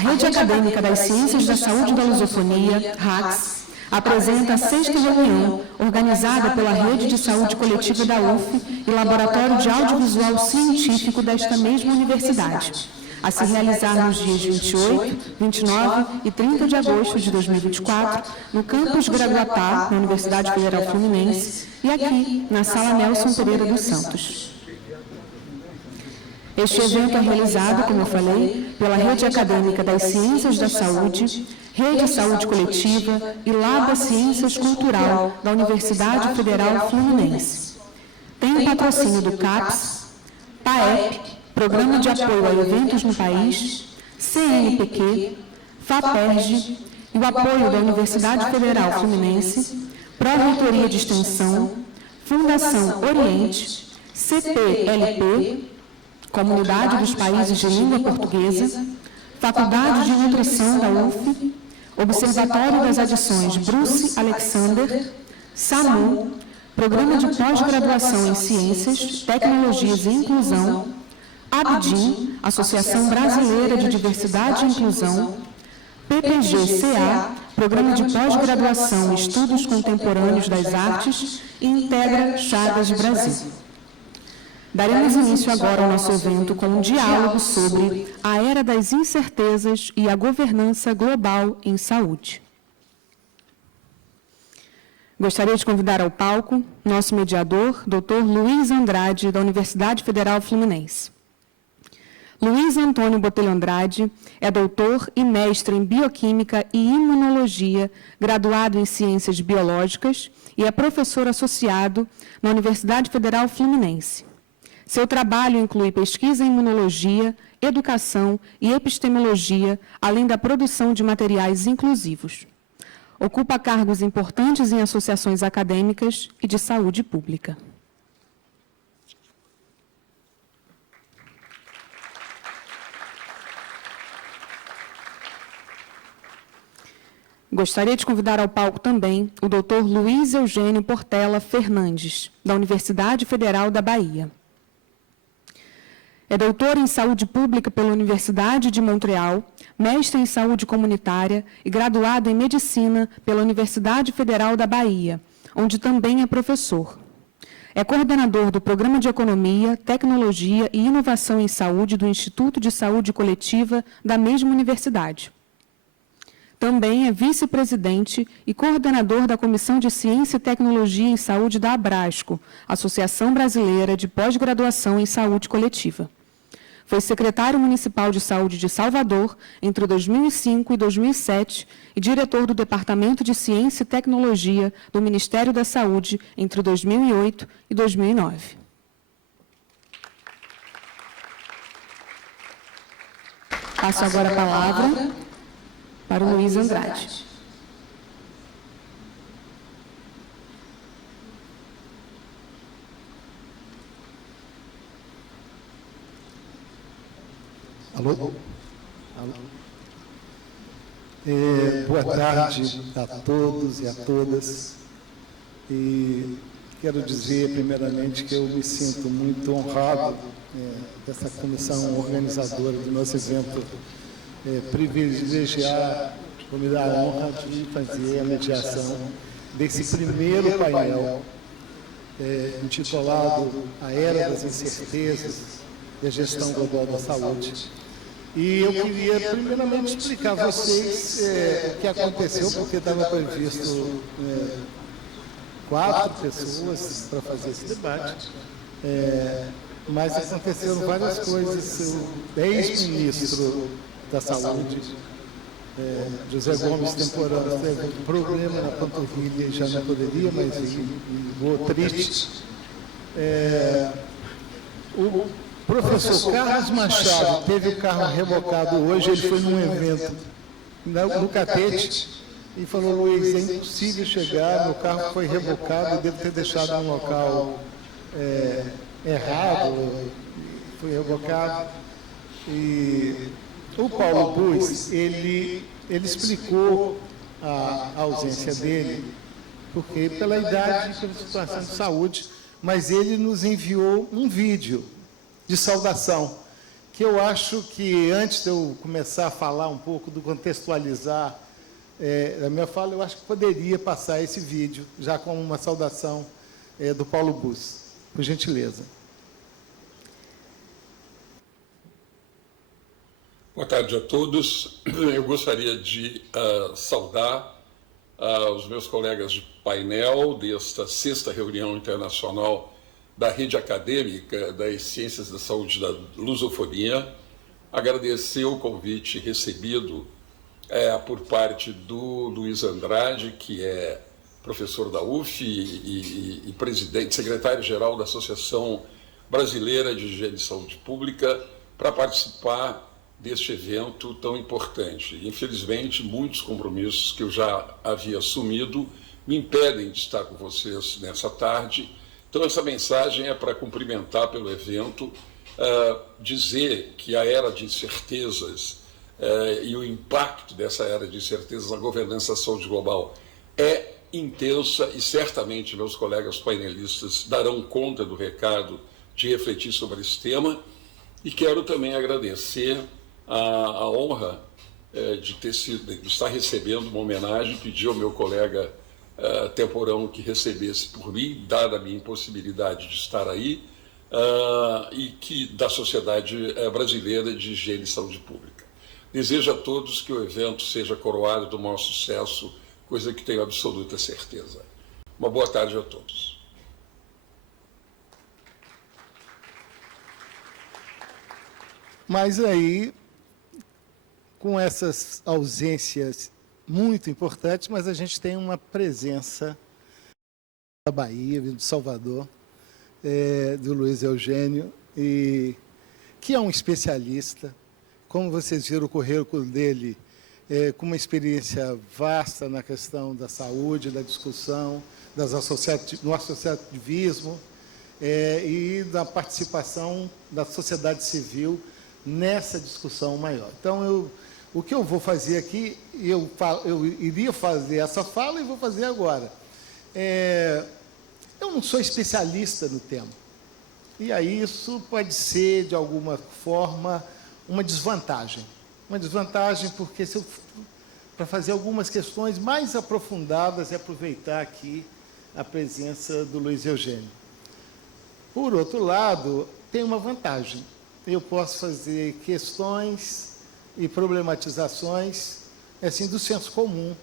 Rede Acadêmica das Ciências da Saúde e da Lusofonia, RACS, apresenta a 6ª reunião, organizada pela Rede de Saúde Coletiva da UF e Laboratório de Audiovisual Científico desta mesma universidade, a se realizar nos dias 28, 29 e 30 de agosto de 2024, no campus Graduatá, na Universidade Federal Fluminense, e aqui, na Sala Nelson Pereira dos Santos. Este evento é realizado, como eu falei, pela Rede Acadêmica das Ciências da Saúde, Rede Saúde Coletiva e Laba Ciências Cultural da Universidade Federal Fluminense. Tem o patrocínio do CAPES, PAEP, Programa de Apoio a Eventos no País, CNPq, FAPERJ e o apoio da Universidade Federal Fluminense, Pró-Reitoria de Extensão, Fundação Oriente, CPLP, Comunidade dos Países de Língua Portuguesa, Faculdade de Nutrição da UF, Observatório das Adições Bruce Alexander, SAMU, Programa de Pós-Graduação em Ciências, Tecnologias e Inclusão, ABDIM, Associação Brasileira de Diversidade e Inclusão, PPG-CA, Programa de Pós-Graduação em Estudos Contemporâneos das Artes e Integra Chagas Brasil. Daremos início agora ao nosso evento com um diálogo sobre a era das incertezas e a governança global em saúde. Gostaria de convidar ao palco nosso mediador, Dr. Luiz Andrade, da Universidade Federal Fluminense. Luiz Antônio Botelho Andrade é doutor e mestre em Bioquímica e Imunologia, graduado em Ciências Biológicas e é professor associado na Universidade Federal Fluminense. Seu trabalho inclui pesquisa em imunologia, educação e epistemologia, além da produção de materiais inclusivos. Ocupa cargos importantes em associações acadêmicas e de saúde pública. Gostaria de convidar ao palco também o Dr. Luiz Eugênio Portela Fernandes, da Universidade Federal da Bahia. É doutor em Saúde Pública pela Universidade de Montreal, mestre em Saúde Comunitária e graduado em Medicina pela Universidade Federal da Bahia, onde também é professor. É coordenador do Programa de Economia, Tecnologia e Inovação em Saúde do Instituto de Saúde Coletiva da mesma universidade. Também é vice-presidente e coordenador da Comissão de Ciência e Tecnologia em Saúde da Abrasco, Associação Brasileira de Pós-Graduação em Saúde Coletiva. Foi secretário municipal de saúde de Salvador entre 2005 e 2007 e diretor do Departamento de Ciência e Tecnologia do Ministério da Saúde entre 2008 e 2009. Passo agora a palavra para o Luiz Andrade. Alô? Alô? Boa tarde a todos e a todas. E quero dizer, primeiramente, que eu me sinto muito honrado dessa comissão organizadora do nosso evento privilegiar, me dar a honra de fazer a mediação desse primeiro painel intitulado A Era das Incertezas e a Gestão Global da Saúde. E eu queria, primeiramente, explicar a vocês o que aconteceu, porque estava previsto 4 pessoas para fazer esse debate, mas aconteceram várias coisas. O ex-ministro da Saúde, José Gomes Temporano, teve um problema na panturrilha e já não poderia, mas ele voou triste. O professor Carlos Machado teve o carro rebocado hoje, ele foi num evento no Catete e falou: Luiz, é impossível chegar, meu carro foi rebocado, eu devo ter deixado num local errado, foi rebocado. E o Paulo Buz, ele explicou a ausência dele, porque pela idade e pela situação de saúde, mas ele nos enviou um vídeo de saudação, que eu acho que, antes de eu começar a falar um pouco do contextualizar a minha fala, eu acho que poderia passar esse vídeo, já com uma saudação do Paulo Bus, por gentileza. Boa tarde a todos. Eu gostaria de saudar os meus colegas de painel desta 6ª reunião internacional da Rede Acadêmica das Ciências da Saúde da Lusofonia, agradecer o convite recebido por parte do Luiz Andrade, que é professor da UF e presidente, secretário-geral da Associação Brasileira de Higiene e Saúde Pública, para participar deste evento tão importante. Infelizmente, muitos compromissos que eu já havia assumido me impedem de estar com vocês nessa tarde. Então, essa mensagem é para cumprimentar pelo evento, dizer que a era de incertezas e o impacto dessa era de incertezas na governança da saúde global é intensa e certamente meus colegas painelistas darão conta do recado de refletir sobre esse tema. E quero também agradecer a honra de estar recebendo uma homenagem, pedir ao meu colega Temporão que recebesse por mim, dada a minha impossibilidade de estar aí, e que da Sociedade Brasileira de Higiene e Saúde Pública. Desejo a todos que o evento seja coroado do maior sucesso, coisa que tenho absoluta certeza. Uma boa tarde a todos. Mas aí, com essas ausências muito importantes, mas a gente tem uma presença da Bahia, de Salvador, do Luiz Eugênio, que é um especialista. Como vocês viram, o currículo dele com uma experiência vasta na questão da saúde, da discussão, no associativismo e da participação da sociedade civil nessa discussão maior. Então, o que eu vou fazer aqui, eu iria fazer essa fala e vou fazer agora. Eu não sou especialista no tema. E aí isso pode ser, de alguma forma, uma desvantagem. Uma desvantagem porque, para fazer algumas questões mais aprofundadas e aproveitar aqui a presença do Luiz Eugênio. Por outro lado, tem uma vantagem. Eu posso fazer questões e problematizações assim, do senso comum,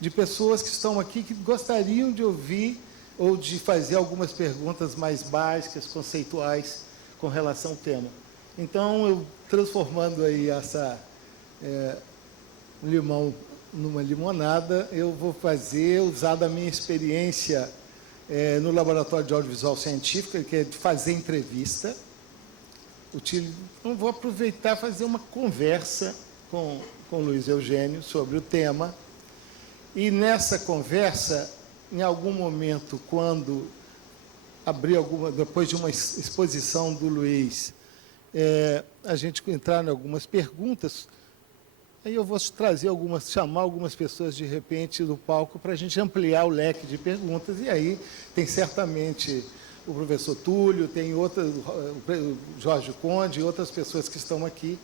de pessoas que estão aqui que gostariam de ouvir ou de fazer algumas perguntas mais básicas, conceituais, com relação ao tema. Então, eu transformando aí um limão numa limonada, eu vou usar da minha experiência no Laboratório de Audiovisual Científica, que é de fazer entrevista. Então, vou aproveitar e fazer uma conversa com o Luiz Eugênio sobre o tema. E nessa conversa, em algum momento, quando depois de uma exposição do Luiz, a gente entrar em algumas perguntas, aí eu vou chamar algumas pessoas, de repente, do palco para a gente ampliar o leque de perguntas. E aí tem certamente o professor Túlio, tem o Jorge Conde e outras pessoas que estão aqui,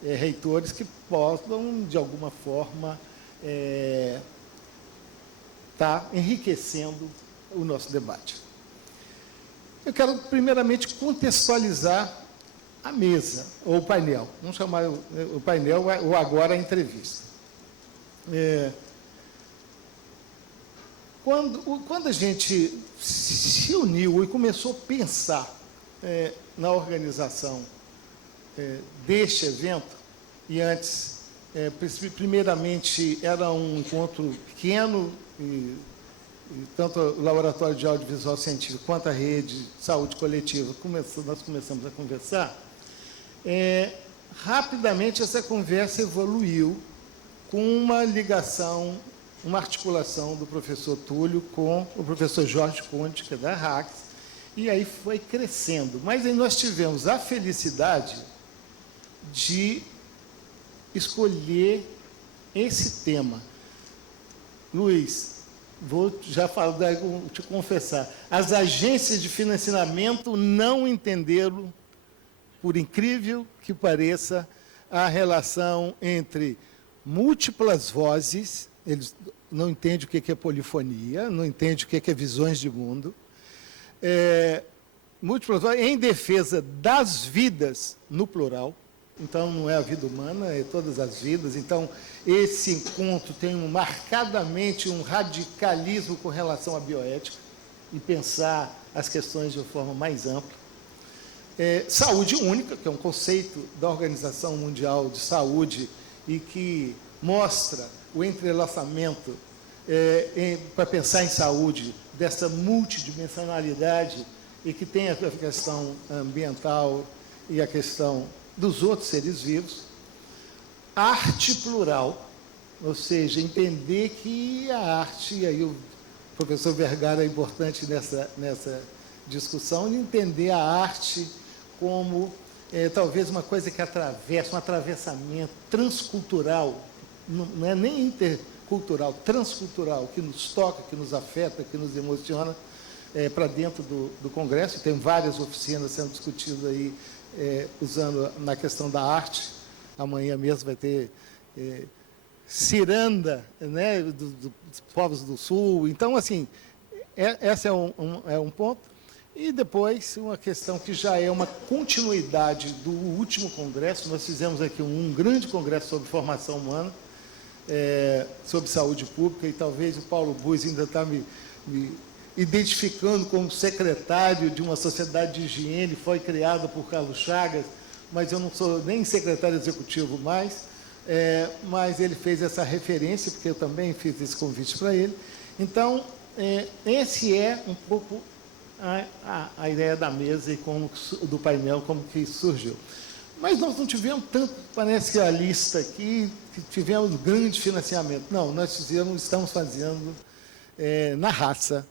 reitores, que possam, de alguma forma, estar enriquecendo o nosso debate. Eu quero, primeiramente, contextualizar a mesa, ou o painel. Vamos chamar o painel, ou agora a entrevista. Quando a gente se uniu e começou a pensar na organização deste evento, e antes, primeiramente, era um encontro pequeno, e tanto o Laboratório de Audiovisual Científico quanto a Rede de Saúde Coletiva, nós começamos a conversar, rapidamente essa conversa evoluiu com uma ligação, uma articulação do professor Túlio com o professor Jorge Conde, que é da RACS, e aí foi crescendo. Mas aí nós tivemos a felicidade de escolher esse tema. Luiz, vou já te confessar, as agências de financiamento não entenderam por incrível que pareça, a relação entre múltiplas vozes, eles não entendem o que é polifonia, não entendem o que é visões de mundo, múltiplas vozes em defesa das vidas no plural. Então, não é a vida humana, é todas as vidas. Então, esse encontro tem marcadamente um radicalismo com relação à bioética e pensar as questões de uma forma mais ampla. Saúde única, que é um conceito da Organização Mundial de Saúde e que mostra o entrelaçamento para pensar em saúde dessa multidimensionalidade e que tem a questão ambiental e a questão dos outros seres vivos. Arte plural, ou seja, entender que a arte, e aí o professor Vergara é importante nessa discussão, de entender a arte como talvez uma coisa que atravessa, um atravessamento transcultural, não é nem intercultural, transcultural, que nos toca, que nos afeta, que nos emociona, para dentro do Congresso. Tem várias oficinas sendo discutidas aí, usando na questão da arte. Amanhã mesmo vai ter ciranda, né, dos povos do Sul. Então, assim, esse é um ponto. E depois, uma questão que já é uma continuidade do último congresso. Nós fizemos aqui um grande congresso sobre formação humana, sobre saúde pública, e talvez o Paulo Buz ainda está me identificando como secretário de uma sociedade de higiene, foi criada por Carlos Chagas, mas eu não sou nem secretário executivo mais, mas ele fez essa referência, porque eu também fiz esse convite para ele. Então, esse é um pouco a ideia da mesa e do painel, como que surgiu. Mas nós não tivemos tanto, parece que a lista aqui, que tivemos grande financiamento. Não, nós estamos fazendo na raça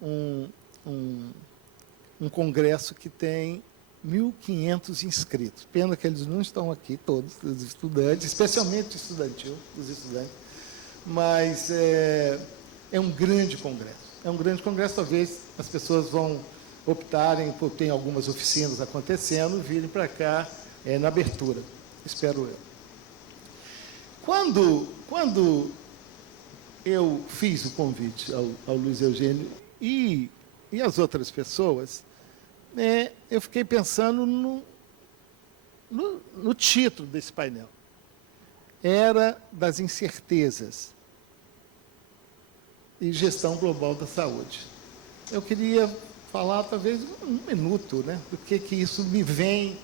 um congresso que tem 1.500 inscritos. Pena que eles não estão aqui, todos, os estudantes, especialmente estudantil, os estudantes, mas é um grande congresso. É um grande congresso, talvez as pessoas vão optarem por ter algumas oficinas acontecendo, virem para cá na abertura, espero eu. Quando eu fiz o convite ao Luiz Eugênio e as outras pessoas, eu fiquei pensando no título desse painel. Era das incertezas e gestão global da saúde. Eu queria falar, talvez, um minuto, né, do que isso me vem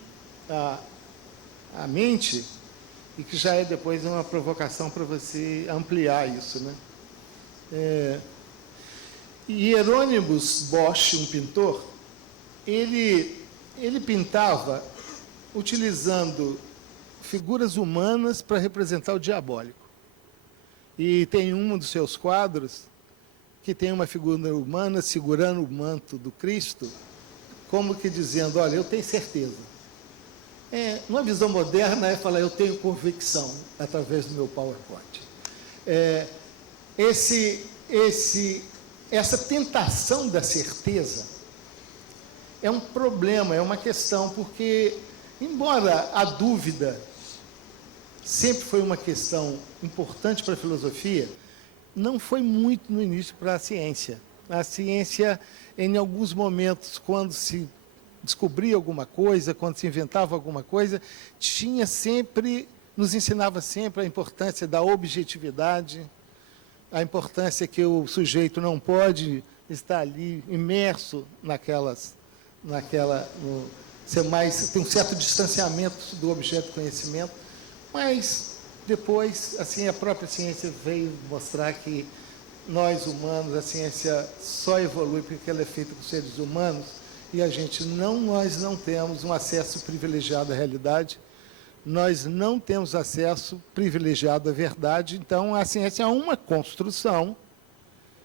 à mente e que já é depois uma provocação para você ampliar isso, né? Hieronymus Bosch, um pintor, ele pintava utilizando figuras humanas para representar o diabólico. E tem um dos seus quadros que tem uma figura humana segurando o manto do Cristo, como que dizendo, olha, eu tenho certeza. Uma visão moderna é falar, eu tenho convicção, através do meu PowerPoint. Essa tentação da certeza é um problema, é uma questão, porque, embora a dúvida sempre foi uma questão importante para a filosofia, não foi muito no início para a ciência. A ciência, em alguns momentos, quando se descobria alguma coisa, quando se inventava alguma coisa, nos ensinava sempre a importância da objetividade, a importância que o sujeito não pode estar ali imerso tem um certo distanciamento do objeto de conhecimento, mas depois, assim, a própria ciência veio mostrar que nós humanos, a ciência só evolui porque ela é feita com seres humanos e nós não temos um acesso privilegiado à realidade, nós não temos acesso privilegiado à verdade. Então, a ciência é uma construção,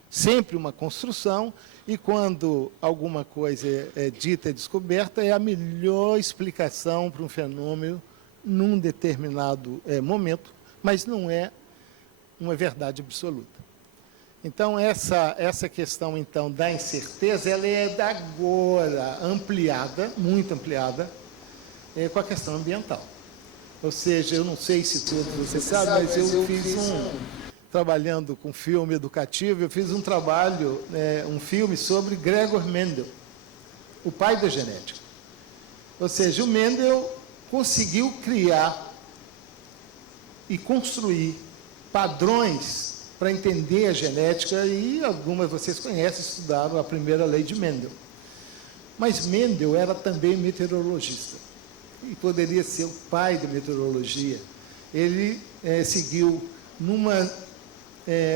sempre uma construção, e quando alguma coisa é dita e descoberta, é a melhor explicação para um fenômeno num determinado momento, mas não é uma verdade absoluta. Então, essa questão, então, da incerteza, ela é agora ampliada, muito ampliada, com a questão ambiental. Ou seja, eu não sei se todos vocês sabem, mas eu fiz trabalhando com filme educativo, eu fiz um trabalho, um filme sobre Gregor Mendel, o pai da genética. Ou seja, o Mendel conseguiu criar e construir padrões para entender a genética, e algumas de vocês conhecem, estudaram a primeira lei de Mendel. Mas Mendel era também meteorologista, e poderia ser o pai da meteorologia. Ele seguiu numa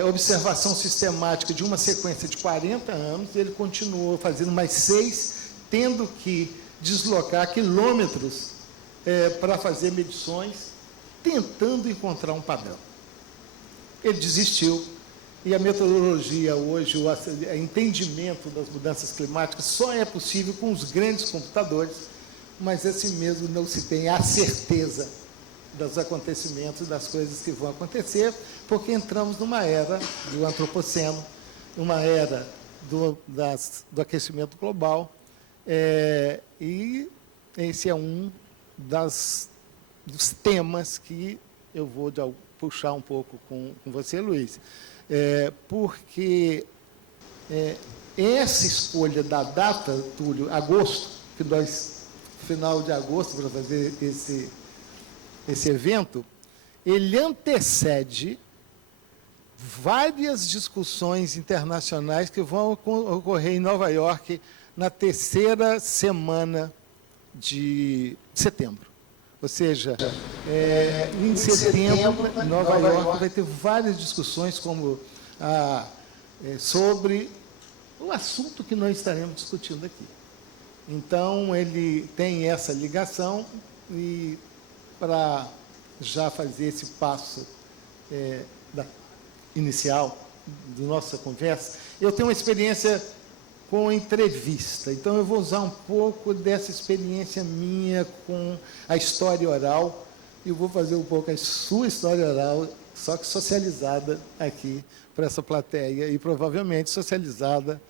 observação sistemática de uma sequência de 40 anos, ele continuou fazendo mais 6, tendo que deslocar quilômetros para fazer medições, tentando encontrar um padrão. Ele desistiu, e a metodologia hoje, o entendimento das mudanças climáticas só é possível com os grandes computadores, mas assim mesmo não se tem a certeza dos acontecimentos, das coisas que vão acontecer, porque entramos numa era do antropoceno, numa era do aquecimento global, e esse é um dos temas que eu vou puxar um pouco com você, Luiz, porque essa escolha da data, Túlio, agosto, que nós, final de agosto, para fazer esse evento, ele antecede várias discussões internacionais que vão ocorrer em Nova York na 3ª semana de setembro. Ou seja, em setembro, em Nova York, vai ter várias discussões sobre o assunto que nós estaremos discutindo aqui. Então, ele tem essa ligação, e para já fazer esse passo inicial da nossa conversa, eu tenho uma experiência com entrevista. Então, eu vou usar um pouco dessa experiência minha com a história oral, e eu vou fazer um pouco a sua história oral, só que socializada aqui para essa plateia, e provavelmente socializada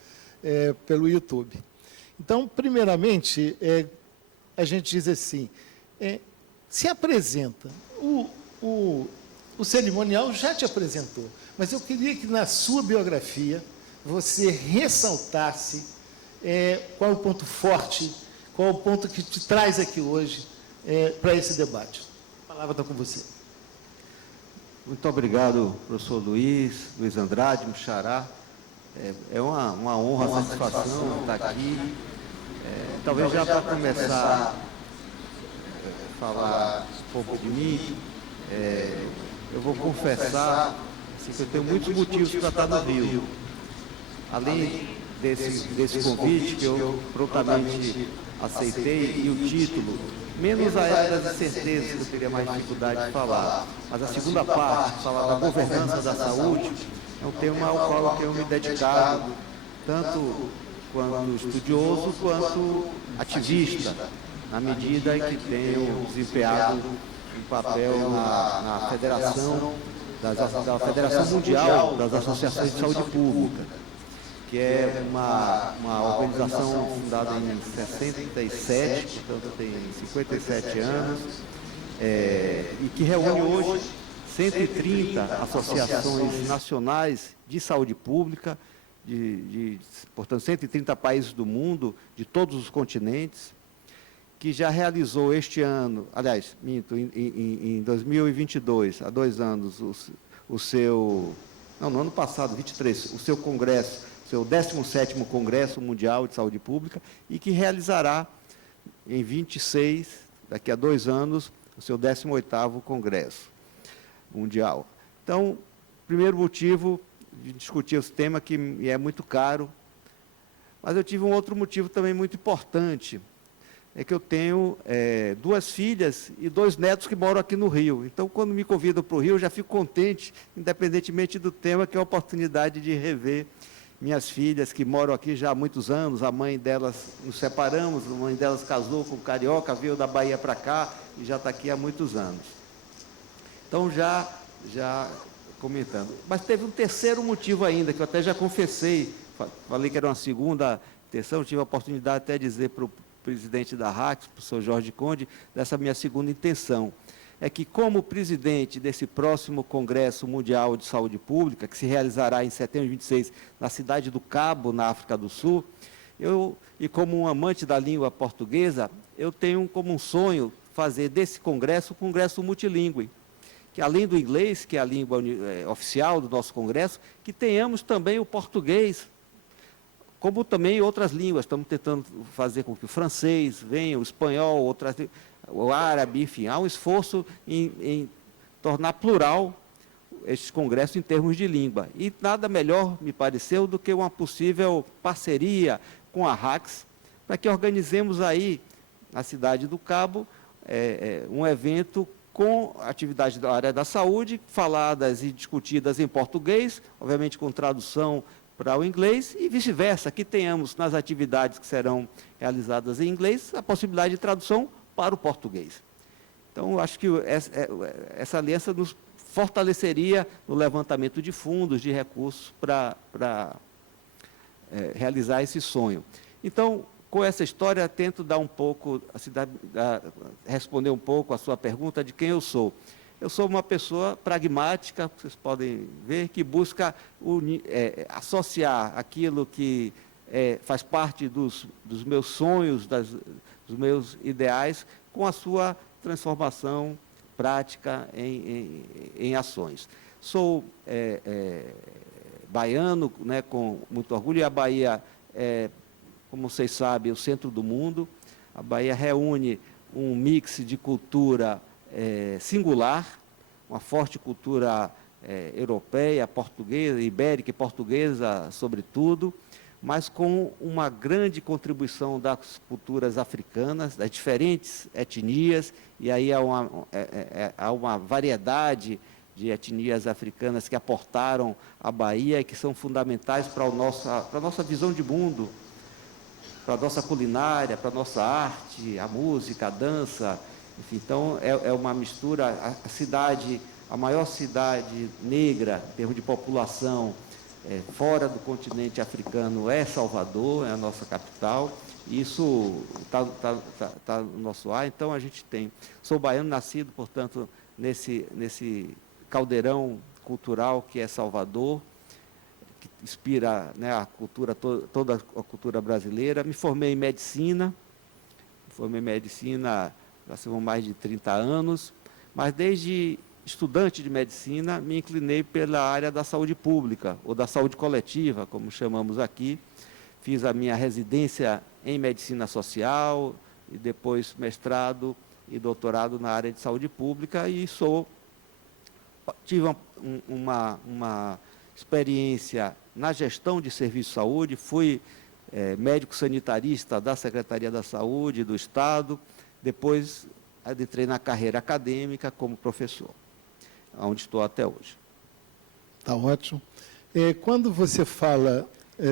pelo YouTube. Então, primeiramente, a gente diz assim, se apresenta, o cerimonial já te apresentou, mas eu queria que na sua biografia você ressaltasse qual é o ponto forte, qual é o ponto que te traz aqui hoje para esse debate. A palavra está com você. Muito obrigado, professor Luiz Andrade, meu xará. É uma honra, uma satisfação estar aqui. Talvez já para começar a falar um pouco de mim, eu vou confessar assim, que eu tenho muitos motivos para estar no Rio. Além desse convite, que eu prontamente aceitei, e o título, menos a era das incertezas, que eu teria mais dificuldade de falar, mas a segunda parte, falar da governança da saúde, é um tema ao qual eu tenho me dedicado, tanto quanto estudioso, quanto ativista, na medida em que tenho desempenhado um papel na Federação, da Federação Mundial das Associações de Saúde Pública, que é uma organização fundada em 67, portanto tem 57 anos, e que reúne hoje 130 associações nacionais de saúde pública, portanto, 130 países do mundo, de todos os continentes, que já realizou este ano, aliás, minto, em 2022, há 2 anos, no ano passado, 23, o seu congresso, seu 17º Congresso Mundial de Saúde Pública, e que realizará em 26, daqui a 2 anos, o seu 18º Congresso Mundial. Então, primeiro motivo de discutir esse tema, que me é muito caro, mas eu tive um outro motivo também muito importante, é que eu tenho 2 filhas e 2 netos que moram aqui no Rio. Então, quando me convidam para o Rio, eu já fico contente, independentemente do tema, que é a oportunidade de rever minhas filhas, que moram aqui já há muitos anos. A mãe delas, nos separamos, a mãe delas casou com um carioca, veio da Bahia para cá e já está aqui há muitos anos. Então, já comentando. Mas teve um terceiro motivo ainda, que eu até já confessei, falei que era uma segunda intenção, tive a oportunidade até de dizer para o presidente da RACS, o professor Jorge Conde, dessa minha segunda intenção. É que, como presidente desse próximo Congresso Mundial de Saúde Pública, que se realizará em setembro de 26, na cidade do Cabo, na África do Sul, e como um amante da língua portuguesa, eu tenho como um sonho fazer desse congresso um congresso multilingüe, que além do inglês, que é a língua oficial do nosso congresso, que tenhamos também o português, como também outras línguas. Estamos tentando fazer com que o francês venha, o espanhol, o árabe, enfim, há um esforço em tornar plural este congresso em termos de língua. E nada melhor, me pareceu, do que uma possível parceria com a RACS, para que organizemos aí, na cidade do Cabo, um evento com atividades da área da saúde, faladas e discutidas em português, obviamente com tradução para o inglês, e vice-versa, que tenhamos nas atividades que serão realizadas em inglês, a possibilidade de tradução para o português. Então, acho que essa aliança nos fortaleceria no levantamento de fundos, de recursos para realizar esse sonho. Então, com essa história, tento dar um pouco, responder um pouco a sua pergunta de quem eu sou. Eu sou uma pessoa pragmática, vocês podem ver, que busca associar aquilo que faz parte dos meus sonhos, dos meus ideais, com a sua transformação prática em ações. Sou baiano, né, com muito orgulho, e a Bahia como vocês sabem, o centro do mundo. A Bahia reúne um mix de cultura singular, uma forte cultura europeia, portuguesa, ibérica e portuguesa, sobretudo, mas com uma grande contribuição das culturas africanas, das diferentes etnias, e aí há uma variedade de etnias africanas que aportaram à Bahia e que são fundamentais para a nossa visão de mundo, para a nossa culinária, para a nossa arte, a música, a dança, enfim. Então, é uma mistura. A cidade, a maior cidade negra, em termos de população, fora do continente africano, é Salvador, é a nossa capital. Isso está no nosso ar. Então, a gente tem... Sou baiano, nascido, portanto, nesse caldeirão cultural que é Salvador, que inspira, né, a cultura, toda a cultura brasileira. Me formei em medicina, já são mais de 30 anos, mas desde estudante de medicina me inclinei pela área da saúde pública, ou da saúde coletiva, como chamamos aqui. Fiz a minha residência em medicina social, e depois mestrado e doutorado na área de saúde pública, e tive uma experiência na gestão de serviço de saúde, fui médico sanitarista da Secretaria da Saúde do Estado, depois entrei na carreira acadêmica como professor, onde estou até hoje. Está ótimo. Quando você fala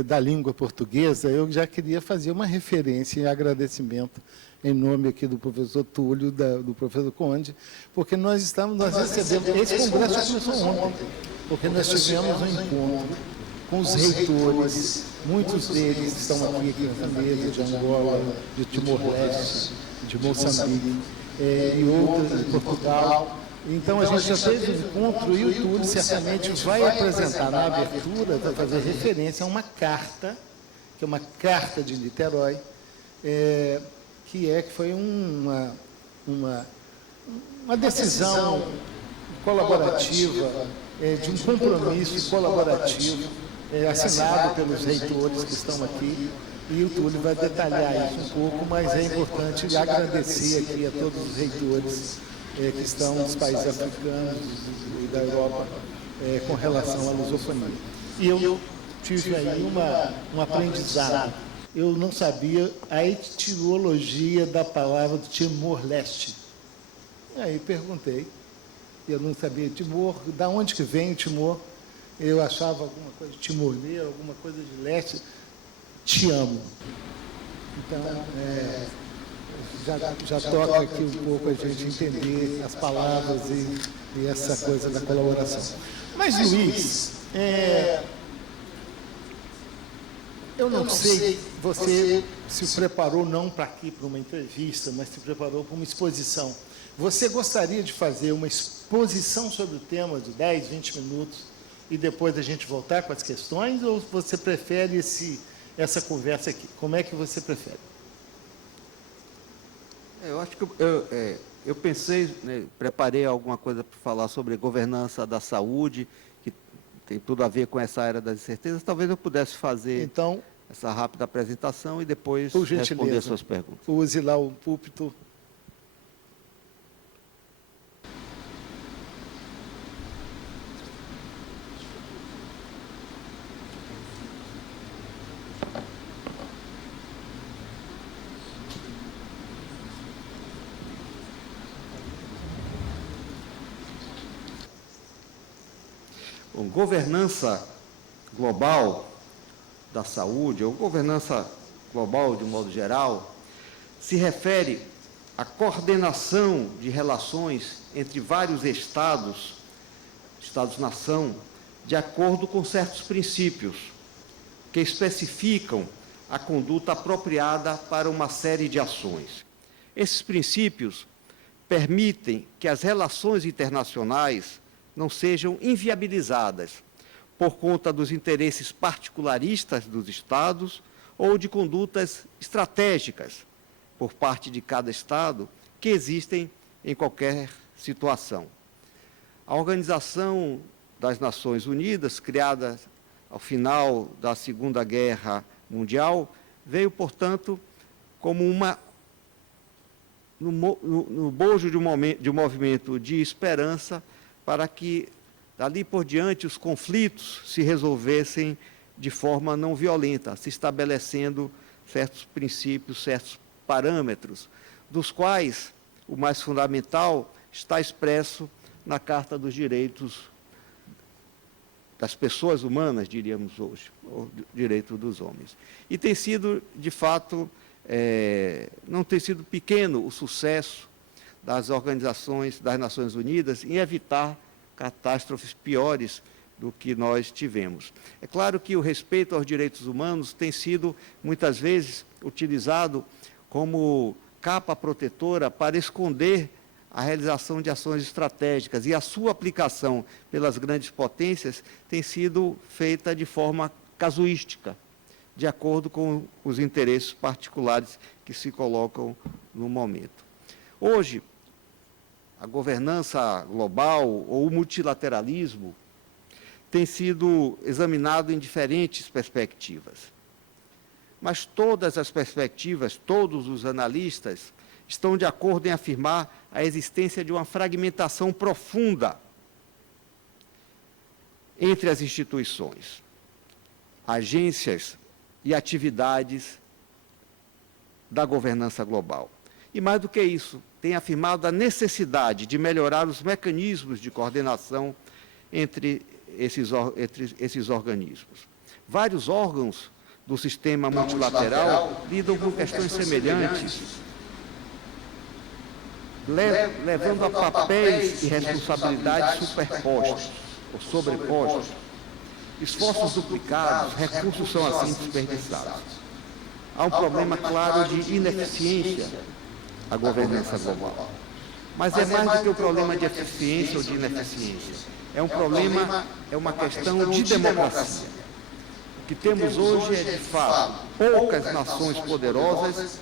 da língua portuguesa, eu já queria fazer uma referência em agradecimento em nome aqui do professor Túlio, do professor Conde, porque nós recebemos, esse congresso começou ontem, porque nós tivemos um encontro com os reitores, muitos deles estão aqui nessa mesa, de Angola, de Timor-Leste, de Moçambique, e outros de Portugal. Então, a gente já fez um encontro e o Túlio certamente vai apresentar na abertura, vai fazer referência a uma carta, que é uma carta de Niterói, que foi uma decisão colaborativa, de um compromisso colaborativo, assinado pelos reitores que estão aqui, e o Túlio vai detalhar isso um pouco, mas é importante agradecer aqui a todos os reitores que estão nos países africanos e da Europa com relação à lusofonia. E eu tive aí um aprendizado. Eu não sabia a etimologia da palavra Timor-Leste. Aí perguntei, eu não sabia Timor, da onde que vem o Timor? Eu achava alguma coisa de timorneiro, alguma coisa de leste. Te amo. Então, já toca aqui um pouco a gente entender as palavras e essa coisa da colaboração. Mas, Luiz, Eu não sei, você se preparou não para aqui, para uma entrevista, mas se preparou para uma exposição. Você gostaria de fazer uma exposição sobre o tema de 10, 20 minutos e depois a gente voltar com as questões, ou você prefere essa conversa aqui? Como é que você prefere? Eu acho que eu pensei, né, preparei alguma coisa para falar sobre governança da saúde, que tem tudo a ver com essa área das incertezas. Talvez eu pudesse fazer essa rápida apresentação e depois responder as suas perguntas. Use lá o púlpito. Bom, governança global da saúde, ou governança global de modo geral, se refere à coordenação de relações entre vários Estados-nação, de acordo com certos princípios, que especificam a conduta apropriada para uma série de ações. Esses princípios permitem que as relações internacionais não sejam inviabilizadas por conta dos interesses particularistas dos Estados ou de condutas estratégicas por parte de cada Estado que existem em qualquer situação. A Organização das Nações Unidas, criada ao final da Segunda Guerra Mundial, veio, portanto, como no bojo de um movimento de esperança para que, dali por diante, os conflitos se resolvessem de forma não violenta, se estabelecendo certos princípios, certos parâmetros, dos quais o mais fundamental está expresso na Carta dos Direitos das Pessoas Humanas, diríamos hoje, o direito dos homens. E tem sido, de fato, não tem sido pequeno o sucesso das organizações das Nações Unidas em evitar catástrofes piores do que nós tivemos. É claro que o respeito aos direitos humanos tem sido, muitas vezes, utilizado como capa protetora para esconder a realização de ações estratégicas, e a sua aplicação pelas grandes potências tem sido feita de forma casuística, de acordo com os interesses particulares que se colocam no momento. Hoje, a governança global ou o multilateralismo tem sido examinado em diferentes perspectivas. Mas todas as perspectivas, todos os analistas, estão de acordo em afirmar a existência de uma fragmentação profunda entre as instituições, agências e atividades da governança global. E mais do que isso, tem afirmado a necessidade de melhorar os mecanismos de coordenação entre esses organismos. Vários órgãos do sistema multilateral lidam com questões semelhantes, levando a papéis e responsabilidades superpostos ou sobrepostos. Esforços duplicados, recursos são assim desperdiçados. Há um problema claro de ineficiência a governança global. Mas é mais do que um problema de eficiência ou de ineficiência. É um problema, é uma questão de democracia. O que temos hoje é, de fato, poucas nações poderosas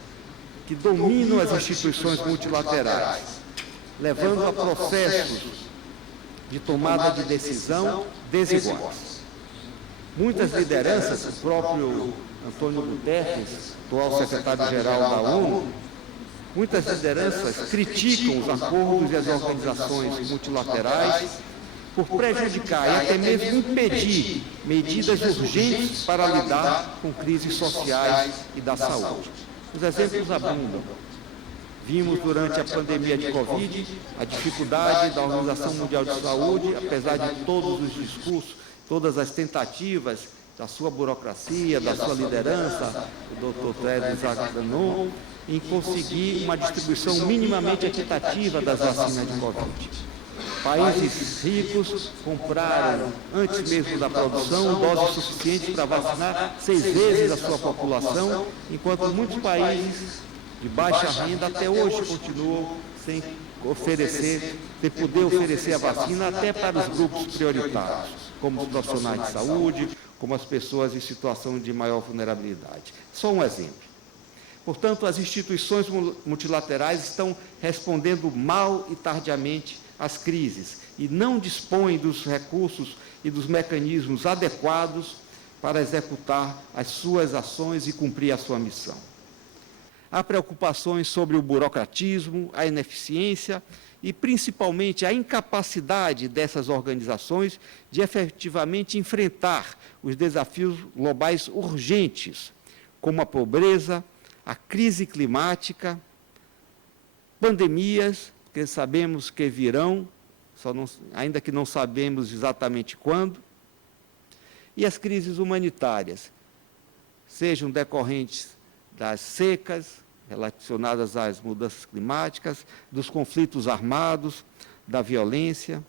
que dominam as instituições multilaterais, levando a processos de tomada de decisão desiguais. Muitas lideranças, o próprio Antônio Guterres, atual secretário-geral da ONU, muitas lideranças criticam os acordos e as organizações multilaterais por prejudicar e até mesmo impedir medidas urgentes para lidar com crises sociais e da saúde. Os exemplos abundam. Vimos durante a pandemia de Covid a dificuldade da Organização Mundial de Saúde, apesar de todos os discursos, todas as tentativas da sua burocracia, da sua liderança, o Dr. Tedros Adhanom, em conseguir uma distribuição minimamente equitativa das vacinas de Covid. Países ricos compraram, antes mesmo da produção, doses suficientes para vacinar 6 vezes a sua população, enquanto muitos países de baixa renda até hoje continuam sem poder oferecer a vacina até para os grupos prioritários, como os profissionais de saúde, como as pessoas em situação de maior vulnerabilidade. Só um exemplo. Portanto, as instituições multilaterais estão respondendo mal e tardiamente às crises e não dispõem dos recursos e dos mecanismos adequados para executar as suas ações e cumprir a sua missão. Há preocupações sobre o burocratismo, a ineficiência e, principalmente, a incapacidade dessas organizações de efetivamente enfrentar os desafios globais urgentes, como a pobreza, a crise climática, pandemias, que sabemos que virão, ainda que não sabemos exatamente quando, e as crises humanitárias, sejam decorrentes das secas, relacionadas às mudanças climáticas, dos conflitos armados, da violência.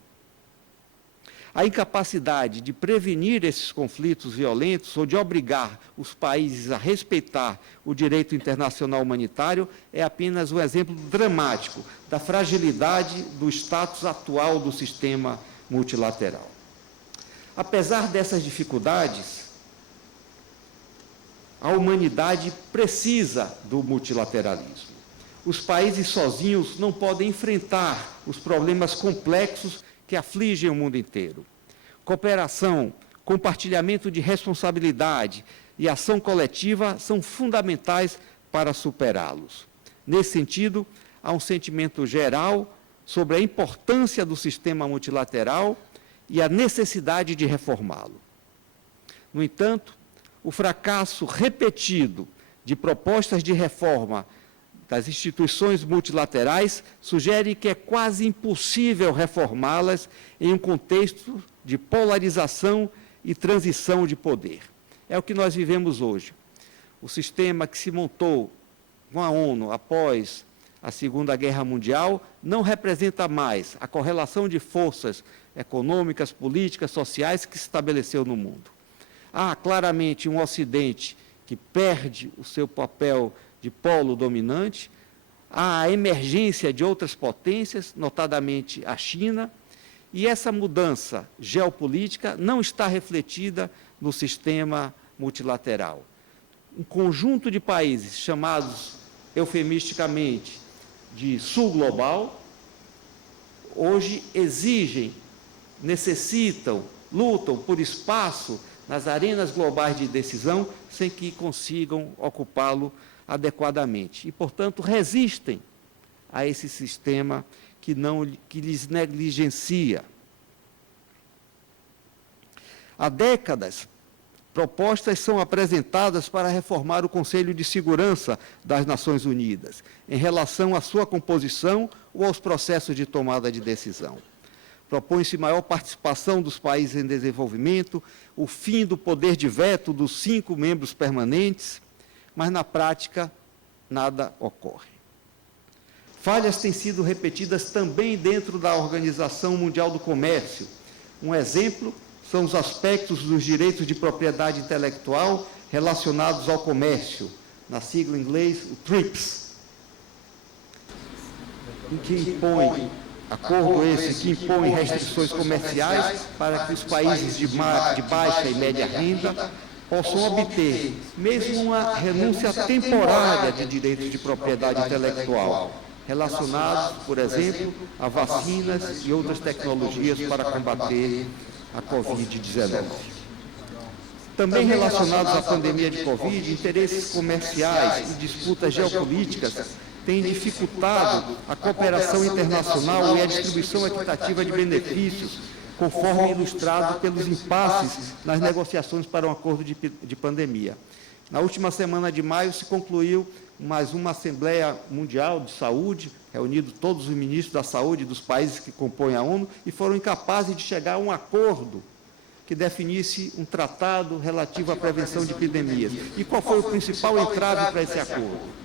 A incapacidade de prevenir esses conflitos violentos ou de obrigar os países a respeitar o direito internacional humanitário é apenas um exemplo dramático da fragilidade do status atual do sistema multilateral. Apesar dessas dificuldades, a humanidade precisa do multilateralismo. Os países sozinhos não podem enfrentar os problemas complexos que afligem o mundo inteiro. Cooperação, compartilhamento de responsabilidade e ação coletiva são fundamentais para superá-los. Nesse sentido, há um sentimento geral sobre a importância do sistema multilateral e a necessidade de reformá-lo. No entanto, o fracasso repetido de propostas de reforma das instituições multilaterais sugere que é quase impossível reformá-las em um contexto de polarização e transição de poder. É o que nós vivemos hoje. O sistema que se montou com a ONU após a Segunda Guerra Mundial não representa mais a correlação de forças econômicas, políticas, sociais que se estabeleceu no mundo. Há claramente um Ocidente que perde o seu papel de polo dominante, há a emergência de outras potências, notadamente a China, e essa mudança geopolítica não está refletida no sistema multilateral. Um conjunto de países chamados, eufemisticamente, de sul global, hoje exigem, necessitam, lutam por espaço nas arenas globais de decisão sem que consigam ocupá-lo adequadamente. E, portanto, resistem a esse sistema que lhes negligencia. Há décadas, propostas são apresentadas para reformar o Conselho de Segurança das Nações Unidas, em relação à sua composição ou aos processos de tomada de decisão. Propõe-se maior participação dos países em desenvolvimento, o fim do poder de veto dos 5 membros permanentes, mas, na prática, nada ocorre. Falhas têm sido repetidas também dentro da Organização Mundial do Comércio. Um exemplo são os aspectos dos direitos de propriedade intelectual relacionados ao comércio, na sigla em inglês, o TRIPS, que impõe, acordo esse que impõe restrições comerciais para que os países de baixa e média renda possam obter, mesmo uma renúncia temporária de direitos de propriedade intelectual, relacionados, por exemplo, a vacinas e outras tecnologias para combater a Covid-19. Também relacionados à pandemia de Covid, interesses comerciais e disputas geopolíticas têm dificultado a cooperação internacional e a distribuição equitativa de benefícios, conforme ilustrado pelos impasses nas negociações para um acordo de pandemia. Na última semana de maio se concluiu mais uma Assembleia Mundial de Saúde, reunindo todos os ministros da saúde dos países que compõem a ONU, e foram incapazes de chegar a um acordo que definisse um tratado relativo à prevenção de epidemias. E qual foi o principal entrave para esse acordo?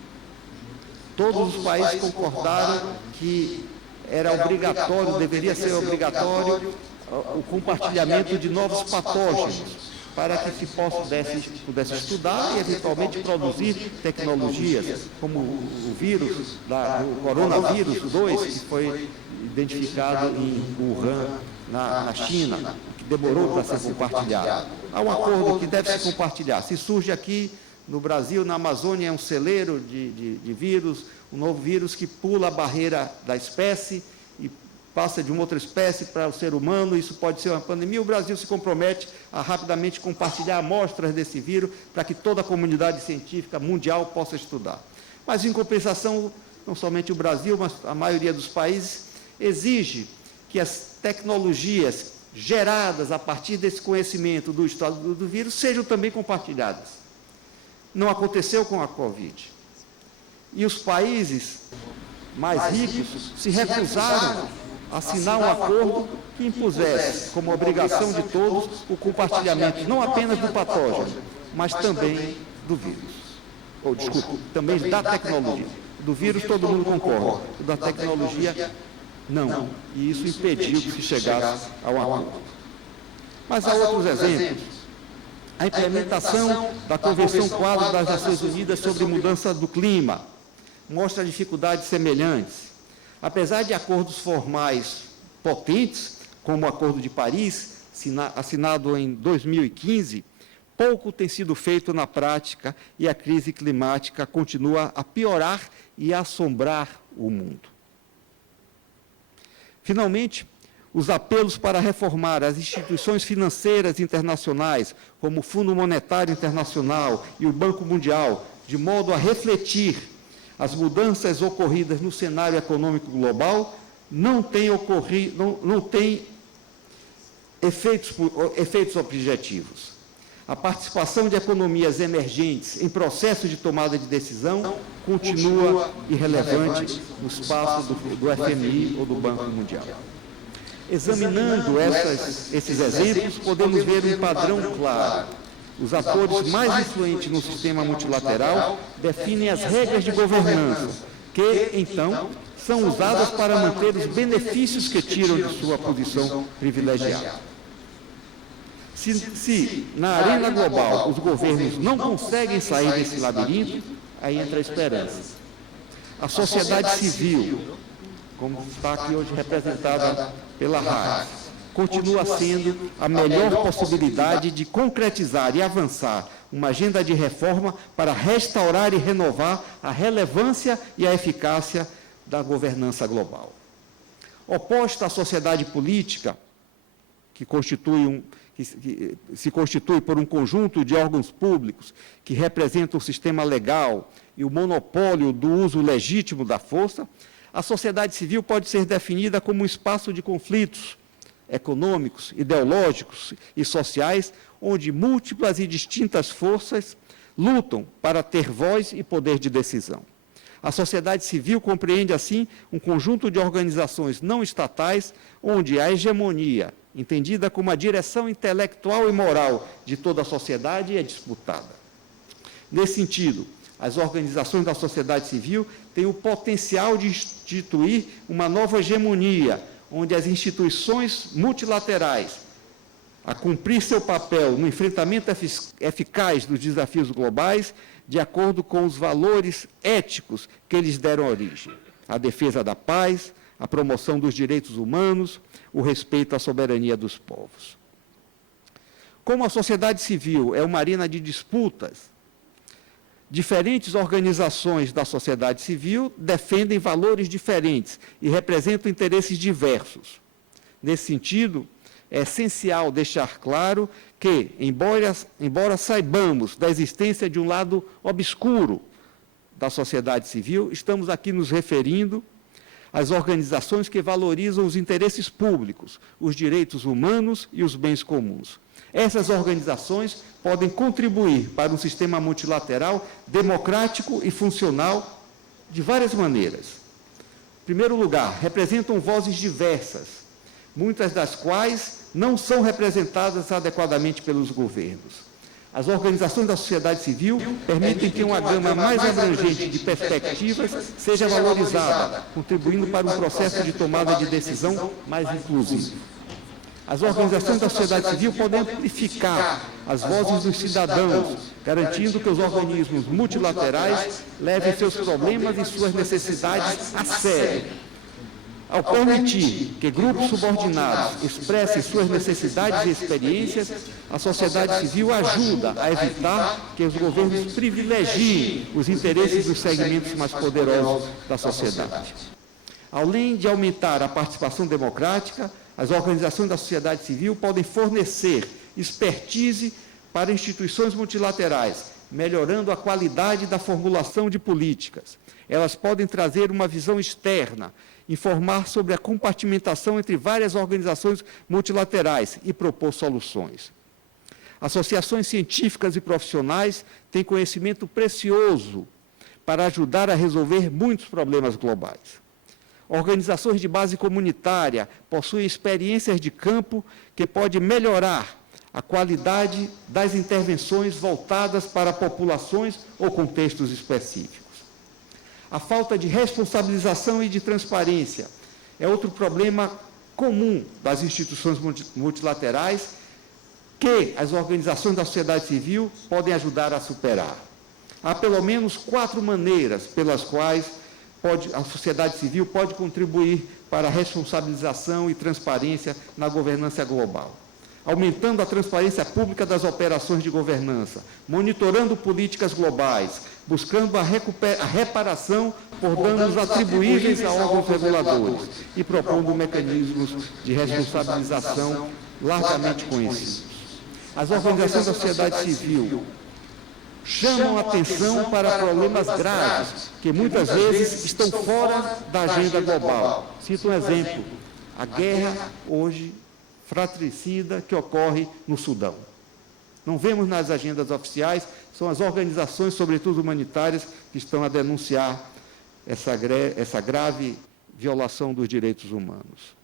Todos os países concordaram que era obrigatório, deveria ser obrigatório o compartilhamento de novos patógenos, para que se pudesse estudar e, eventualmente, produzir tecnologias, como o vírus, o coronavírus 2, que foi identificado em Wuhan, na China, que demorou para ser compartilhado. Há um acordo que deve se compartilhar. Se surge aqui no Brasil, na Amazônia, um celeiro de vírus, um novo vírus que pula a barreira da espécie e passa de uma outra espécie para o ser humano, isso pode ser uma pandemia, o Brasil se compromete a rapidamente compartilhar amostras desse vírus para que toda a comunidade científica mundial possa estudar. Mas, em compensação, não somente o Brasil, mas a maioria dos países, exige que as tecnologias geradas a partir desse conhecimento do estado do vírus sejam também compartilhadas. Não aconteceu com a Covid. E os países mais ricos se recusaram a assinar um acordo que impusesse como obrigação de todos o compartilhamento não apenas do patógeno, mas também do vírus. Também da tecnologia. Do vírus todo mundo concorda, da tecnologia não. E isso impediu que se chegasse ao acordo. Mas há outros exemplos. A implementação da Convenção Quadro das Nações Unidas sobre Mudança do Clima mostra dificuldades semelhantes. Apesar de acordos formais potentes, como o Acordo de Paris, assinado em 2015, pouco tem sido feito na prática e a crise climática continua a piorar e a assombrar o mundo. Finalmente, os apelos para reformar as instituições financeiras internacionais, como o Fundo Monetário Internacional e o Banco Mundial, de modo a refletir as mudanças ocorridas no cenário econômico global, não têm efeitos objetivos. A participação de economias emergentes em processo de tomada de decisão continua irrelevante no espaço do FMI ou do Banco Mundial. Examinando esses exemplos, podemos ver um padrão claro. Os atores mais influentes no sistema multilateral definem as regras de governança, que, então, são usadas para manter os benefícios que tiram de sua posição privilegiada. Se na arena global os governos não conseguem sair desse labirinto, aí entra a esperança. A sociedade civil, como está aqui hoje representada pela RAI, continua sendo a melhor possibilidade de concretizar e avançar uma agenda de reforma para restaurar e renovar a relevância e a eficácia da governança global. Oposta à sociedade política, que se constitui por um conjunto de órgãos públicos que representam o sistema legal e o monopólio do uso legítimo da força, a sociedade civil pode ser definida como um espaço de conflitos econômicos, ideológicos e sociais, onde múltiplas e distintas forças lutam para ter voz e poder de decisão. A sociedade civil compreende, assim, um conjunto de organizações não estatais, onde a hegemonia, entendida como a direção intelectual e moral de toda a sociedade, é disputada. Nesse sentido, as organizações da sociedade civil têm o potencial de instituir uma nova hegemonia, onde as instituições multilaterais, a cumprir seu papel no enfrentamento eficaz dos desafios globais, de acordo com os valores éticos que lhes deram origem: a defesa da paz, a promoção dos direitos humanos, o respeito à soberania dos povos. Como a sociedade civil é uma arena de disputas, diferentes organizações da sociedade civil defendem valores diferentes e representam interesses diversos. Nesse sentido, é essencial deixar claro que, embora saibamos da existência de um lado obscuro da sociedade civil, estamos aqui nos referindo às organizações que valorizam os interesses públicos, os direitos humanos e os bens comuns. Essas organizações podem contribuir para um sistema multilateral democrático e funcional de várias maneiras. Em primeiro lugar, representam vozes diversas, muitas das quais não são representadas adequadamente pelos governos. As organizações da sociedade civil permitem que uma gama mais abrangente de perspectivas seja valorizada, contribuindo para um processo de tomada de decisão mais inclusivo. As organizações da sociedade civil podem amplificar as vozes dos cidadãos, garantindo que os organismos multilaterais levem seus problemas e suas necessidades a sério. Ao permitir que grupos subordinados expressem suas necessidades e experiências, a sociedade civil ajuda a evitar que os governos privilegiem os interesses dos segmentos mais poderosos da sociedade. Além de aumentar a participação democrática, as organizações da sociedade civil podem fornecer expertise para instituições multilaterais, melhorando a qualidade da formulação de políticas. Elas podem trazer uma visão externa, informar sobre a compartimentação entre várias organizações multilaterais e propor soluções. Associações científicas e profissionais têm conhecimento precioso para ajudar a resolver muitos problemas globais. Organizações de base comunitária possuem experiências de campo que podem melhorar a qualidade das intervenções voltadas para populações ou contextos específicos. A falta de responsabilização e de transparência é outro problema comum das instituições multilaterais que as organizações da sociedade civil podem ajudar a superar. Há pelo menos 4 maneiras pelas quais a sociedade civil pode contribuir para a responsabilização e transparência na governança global. Aumentando a transparência pública das operações de governança, monitorando políticas globais, buscando a reparação por danos atribuíveis a órgãos reguladores e propondo mecanismos de responsabilização largamente conhecidos. As organizações da sociedade civil chamam atenção para problemas graves que muitas vezes estão fora da agenda global. Cito um exemplo: a guerra hoje fratricida que ocorre no Sudão. Não vemos nas agendas oficiais, são as organizações, sobretudo humanitárias, que estão a denunciar essa grave violação dos direitos humanos.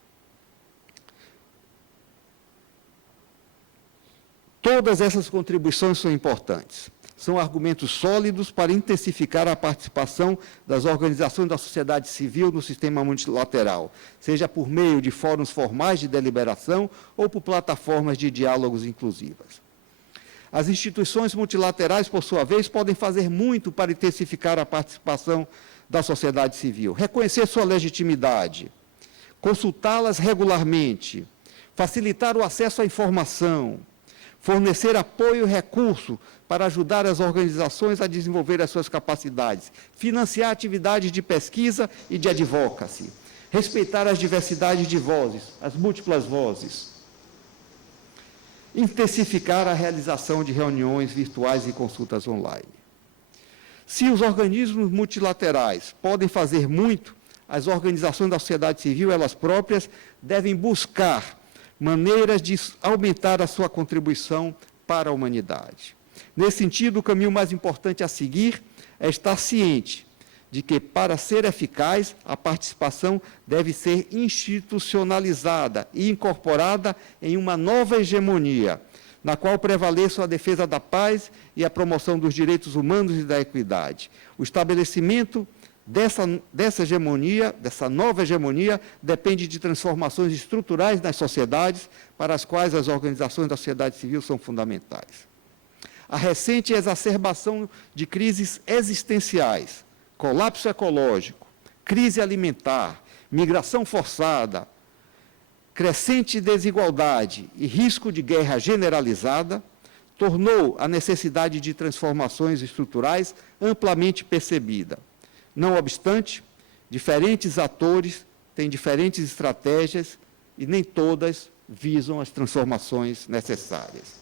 Todas essas contribuições são importantes. São argumentos sólidos para intensificar a participação das organizações da sociedade civil no sistema multilateral, seja por meio de fóruns formais de deliberação ou por plataformas de diálogos inclusivas. As instituições multilaterais, por sua vez, podem fazer muito para intensificar a participação da sociedade civil, reconhecer sua legitimidade, consultá-las regularmente, facilitar o acesso à informação, fornecer apoio e recurso para ajudar as organizações a desenvolver as suas capacidades, financiar atividades de pesquisa e de advocacy, respeitar as diversidades de vozes, as múltiplas vozes, intensificar a realização de reuniões virtuais e consultas online. Se os organismos multilaterais podem fazer muito, as organizações da sociedade civil, elas próprias, devem buscar maneiras de aumentar a sua contribuição para a humanidade. Nesse sentido, o caminho mais importante a seguir é estar ciente de que, para ser eficaz, a participação deve ser institucionalizada e incorporada em uma nova hegemonia, na qual prevaleça a defesa da paz e a promoção dos direitos humanos e da equidade. O estabelecimento dessa hegemonia, dessa nova hegemonia, depende de transformações estruturais nas sociedades, para as quais as organizações da sociedade civil são fundamentais. A recente exacerbação de crises existenciais, colapso ecológico, crise alimentar, migração forçada, crescente desigualdade e risco de guerra generalizada, tornou a necessidade de transformações estruturais amplamente percebida. Não obstante, diferentes atores têm diferentes estratégias e nem todas visam as transformações necessárias.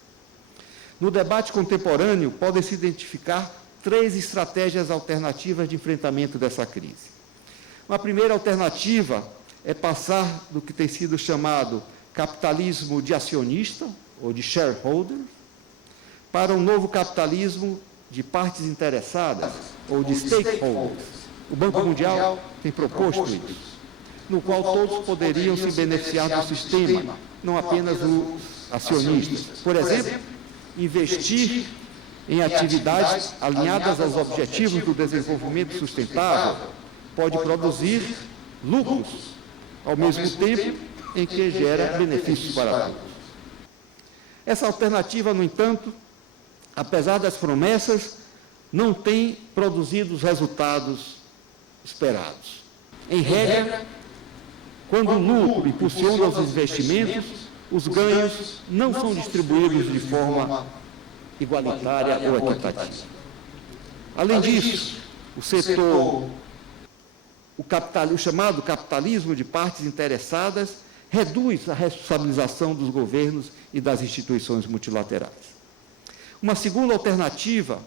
No debate contemporâneo, podem-se identificar 3 estratégias alternativas de enfrentamento dessa crise. Uma primeira alternativa é passar do que tem sido chamado capitalismo de acionista, ou de shareholder, para um novo capitalismo de partes interessadas, ou de stakeholders. O Banco Mundial tem proposto isso, no qual todos poderiam se beneficiar do sistema, não apenas os acionistas. Por exemplo, investir em atividades alinhadas aos objetivos do desenvolvimento sustentável pode produzir lucros, ao mesmo tempo em que gera benefícios para todos. Essa alternativa, no entanto, apesar das promessas, não tem produzido os resultados esperados. Em regra, quando o lucro impulsiona os investimentos, os ganhos não são distribuídos de forma igualitária ou equitativa. Além disso, o setor, o chamado capitalismo de partes interessadas, reduz a responsabilização dos governos e das instituições multilaterais. Uma segunda alternativa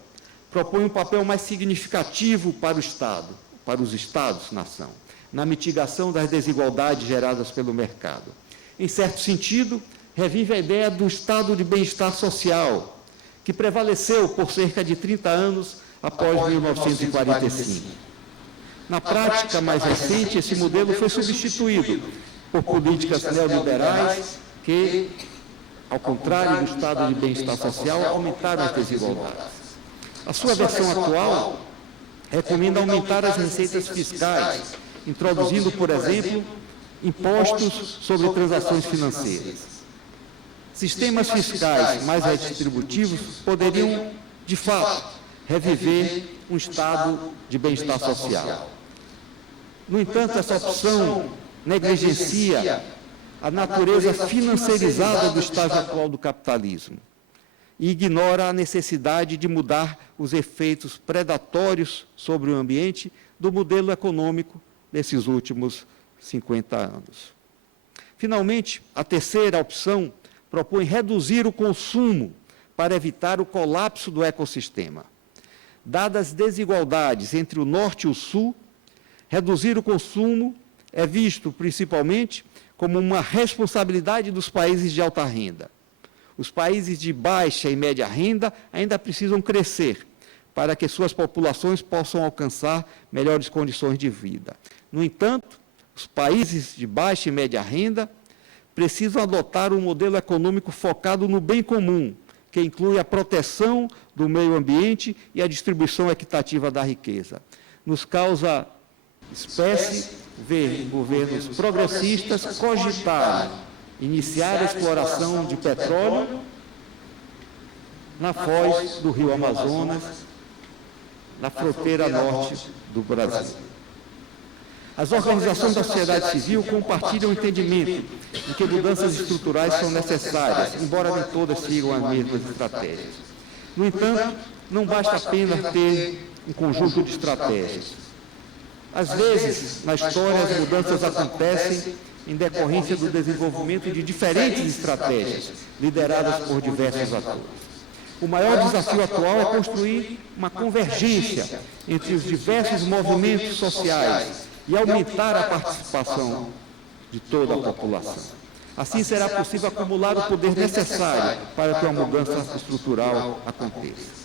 propõe um papel mais significativo para o Estado, para os Estados-nação, na mitigação das desigualdades geradas pelo mercado. Em certo sentido, revive a ideia do estado de bem-estar social, que prevaleceu por cerca de 30 anos após 1945. Na prática mais recente, esse modelo foi substituído por políticas neoliberais que, ao contrário do estado de bem-estar social, aumentaram as desigualdades. A sua versão atual recomenda aumentar as receitas fiscais, introduzindo, por exemplo, impostos sobre transações financeiras. Sistemas fiscais mais redistributivos poderiam, de fato, reviver um estado de bem-estar social. No entanto, essa opção negligencia a natureza financeirizada do estágio atual do capitalismo e ignora a necessidade de mudar os efeitos predatórios sobre o ambiente do modelo econômico desses últimos 50 anos. Finalmente, a terceira opção propõe reduzir o consumo para evitar o colapso do ecossistema. Dadas as desigualdades entre o norte e o sul, reduzir o consumo é visto principalmente como uma responsabilidade dos países de alta renda. Os países de baixa e média renda ainda precisam crescer para que suas populações possam alcançar melhores condições de vida. No entanto, os países de baixa e média renda precisam adotar um modelo econômico focado no bem comum, que inclui a proteção do meio ambiente e a distribuição equitativa da riqueza. Nos causa espécie ver governos progressistas cogitarem iniciar a exploração de petróleo na foz do rio Amazonas, na fronteira norte do Brasil. As organizações da sociedade civil compartilham o entendimento de que mudanças estruturais são necessárias, embora nem todas sigam as mesmas estratégias. No entanto, não basta apenas ter um conjunto de estratégias. Às vezes, na história, as mudanças acontecem em decorrência do desenvolvimento de diferentes estratégias, lideradas por diversos atores. O maior desafio atual é construir uma convergência entre os diversos movimentos sociais e aumentar a participação de toda a população. Assim será possível acumular o poder necessário para que uma mudança estrutural aconteça.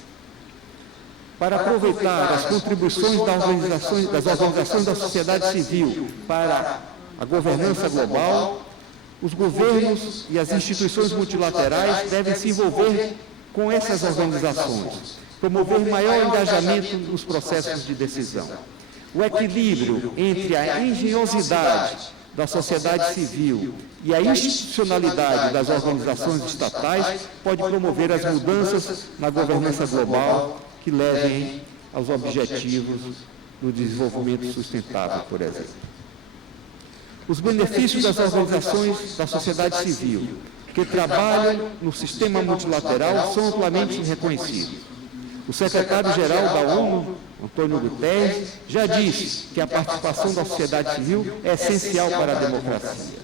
Para aproveitar as contribuições das organizações da sociedade civil para a governança global, os governos e as instituições multilaterais devem se envolver com essas organizações, promover maior engajamento nos processos de decisão. O equilíbrio entre a engenhosidade da sociedade civil e a institucionalidade das organizações estatais pode promover as mudanças na governança global que levem aos objetivos do desenvolvimento sustentável, por exemplo. Os benefícios das organizações da sociedade civil que trabalham no sistema multilateral são amplamente reconhecidos. O secretário-geral da ONU, Antônio Guterres, já disse que a participação da sociedade civil é essencial para a democracia.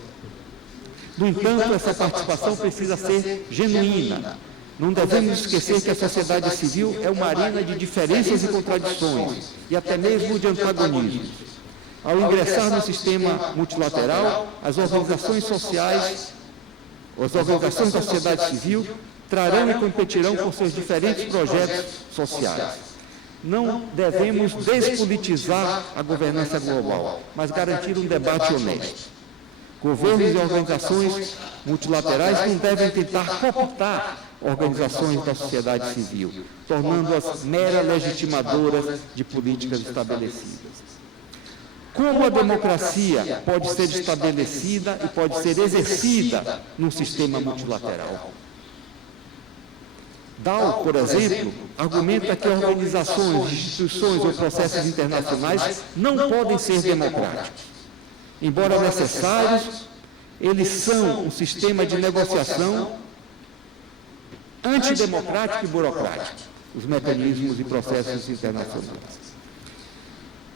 No entanto, essa participação precisa ser genuína. Não devemos esquecer que a sociedade civil é uma arena de diferenças e contradições, e até mesmo de antagonismos. Ao ingressar no sistema multilateral, as organizações sociais, as organizações da sociedade civil, trarão e competirão com seus diferentes projetos sociais. Não devemos despolitizar a governança global, mas garantir um debate honesto. Governos e organizações multilaterais não devem tentar cooptar organizações da sociedade civil, tornando-as meras legitimadoras de políticas estabelecidas. Como a democracia pode ser estabelecida e pode ser exercida num sistema multilateral? Dow, por exemplo, argumenta que organizações, instituições ou processos internacionais não podem ser democráticos. Embora necessários, eles são um sistema de negociação antidemocrático e burocrático, os mecanismos e processos internacionais.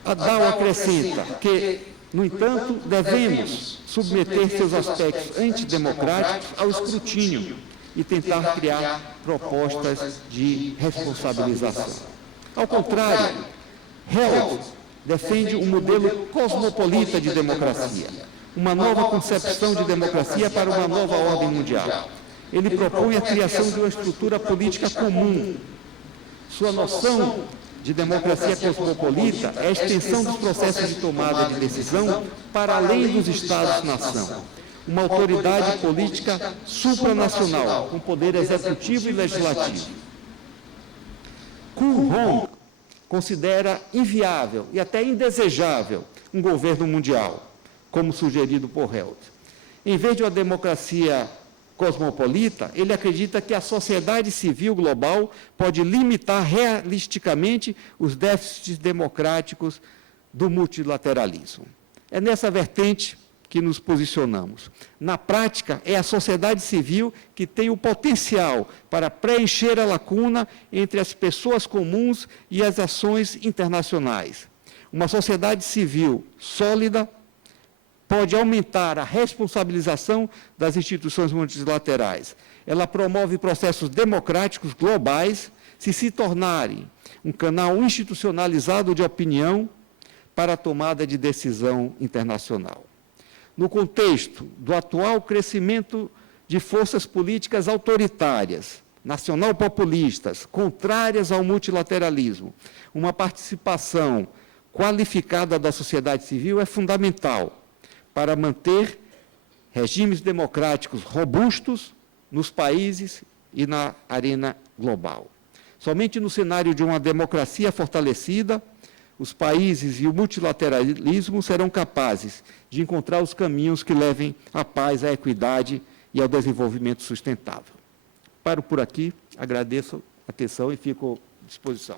A Dow acrescenta que, no entanto, devemos submeter seus aspectos antidemocráticos ao escrutínio e tentar criar propostas de responsabilização. Ao contrário, Held defende um modelo cosmopolita de democracia, uma nova concepção de democracia para uma nova ordem mundial. Ele propõe a criação de uma estrutura política comum. Sua noção de democracia cosmopolita é a extensão dos processos de tomada de decisão para além dos Estados-nação. Uma autoridade política supranacional, com poder executivo e legislativo. Kuhn Hong considera inviável e até indesejável um governo mundial, como sugerido por Held. Em vez de uma democracia cosmopolita, ele acredita que a sociedade civil global pode limitar realisticamente os déficits democráticos do multilateralismo. É nessa vertente que nos posicionamos. Na prática, é a sociedade civil que tem o potencial para preencher a lacuna entre as pessoas comuns e as ações internacionais. Uma sociedade civil sólida pode aumentar a responsabilização das instituições multilaterais. Ela promove processos democráticos globais se tornarem um canal institucionalizado de opinião para a tomada de decisão internacional. No contexto do atual crescimento de forças políticas autoritárias, nacional-populistas, contrárias ao multilateralismo, uma participação qualificada da sociedade civil é fundamental para manter regimes democráticos robustos nos países e na arena global. Somente no cenário de uma democracia fortalecida, os países e o multilateralismo serão capazes de encontrar os caminhos que levem à paz, à equidade e ao desenvolvimento sustentável. Paro por aqui, agradeço a atenção e fico à disposição.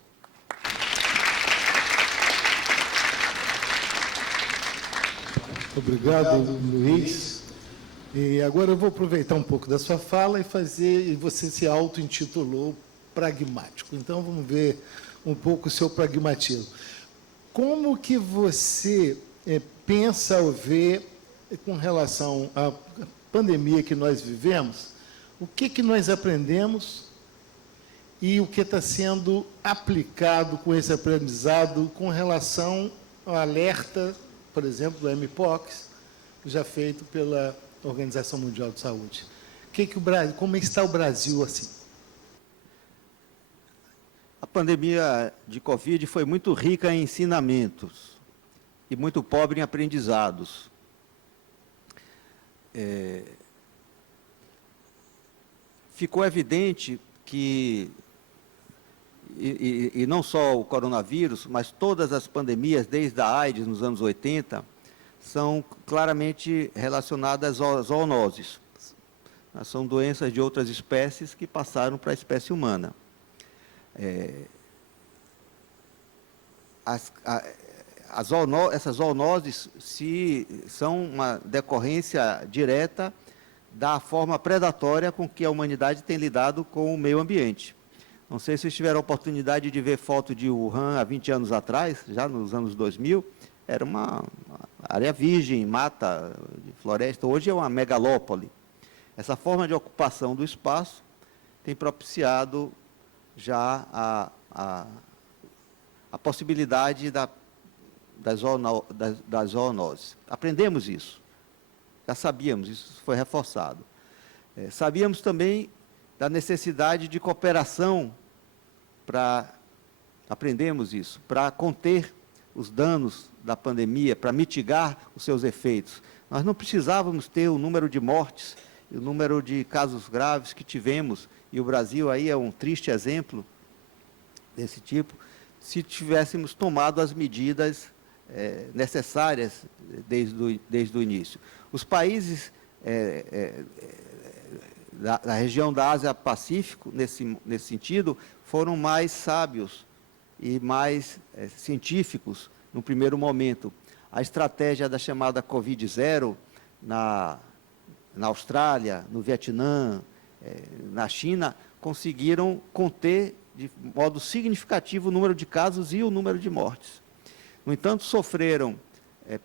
Obrigado, Luiz. E agora eu vou aproveitar um pouco da sua fala e você se auto-intitulou pragmático. Então, vamos ver um pouco o seu pragmatismo. Como que você pensa ou vê, com relação à pandemia que nós vivemos, o que nós aprendemos e o que está sendo aplicado com esse aprendizado com relação ao alerta, por exemplo, do MPOX, já feito pela Organização Mundial de Saúde? Como está o Brasil assim? A pandemia de Covid foi muito rica em ensinamentos e muito pobre em aprendizados. Ficou evidente que, e não só o coronavírus, mas todas as pandemias, desde a AIDS nos anos 80, são claramente relacionadas às zoonoses. São doenças de outras espécies que passaram para a espécie humana. Essas zoonoses são uma decorrência direta da forma predatória com que a humanidade tem lidado com o meio ambiente. Não sei se vocês tiveram a oportunidade de ver foto de Wuhan há 20 anos atrás, já nos anos 2000, era uma área virgem, mata, de floresta, hoje é uma megalópole. Essa forma de ocupação do espaço tem propiciado já a possibilidade das zoonoses. Aprendemos isso, já sabíamos, isso foi reforçado. Sabíamos também da necessidade de cooperação aprendemos isso, para conter os danos da pandemia, para mitigar os seus efeitos. Nós não precisávamos ter o número de mortes, o número de casos graves que tivemos, e o Brasil aí é um triste exemplo desse tipo, se tivéssemos tomado as medidas necessárias desde o início. Os países da região da Ásia-Pacífico, nesse sentido, foram mais sábios e mais científicos no primeiro momento. A estratégia da chamada Covid-0 na Austrália, no Vietnã, na China, conseguiram conter de modo significativo o número de casos e o número de mortes. No entanto, sofreram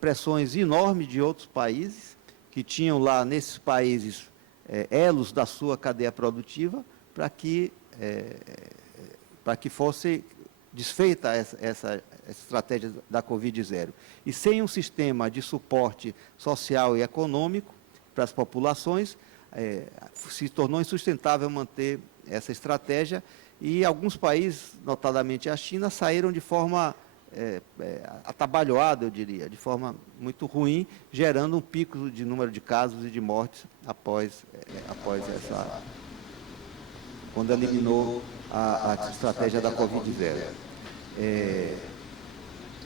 pressões enormes de outros países, que tinham lá, nesses países, elos da sua cadeia produtiva, para que fosse desfeita essa estratégia da Covid-0. E sem um sistema de suporte social e econômico para as populações, se tornou insustentável manter essa estratégia, e alguns países, notadamente a China, saíram de forma atabalhoada, eu diria, de forma muito ruim, gerando um pico de número de casos e de mortes após essa, quando eliminou a estratégia da Covid-0.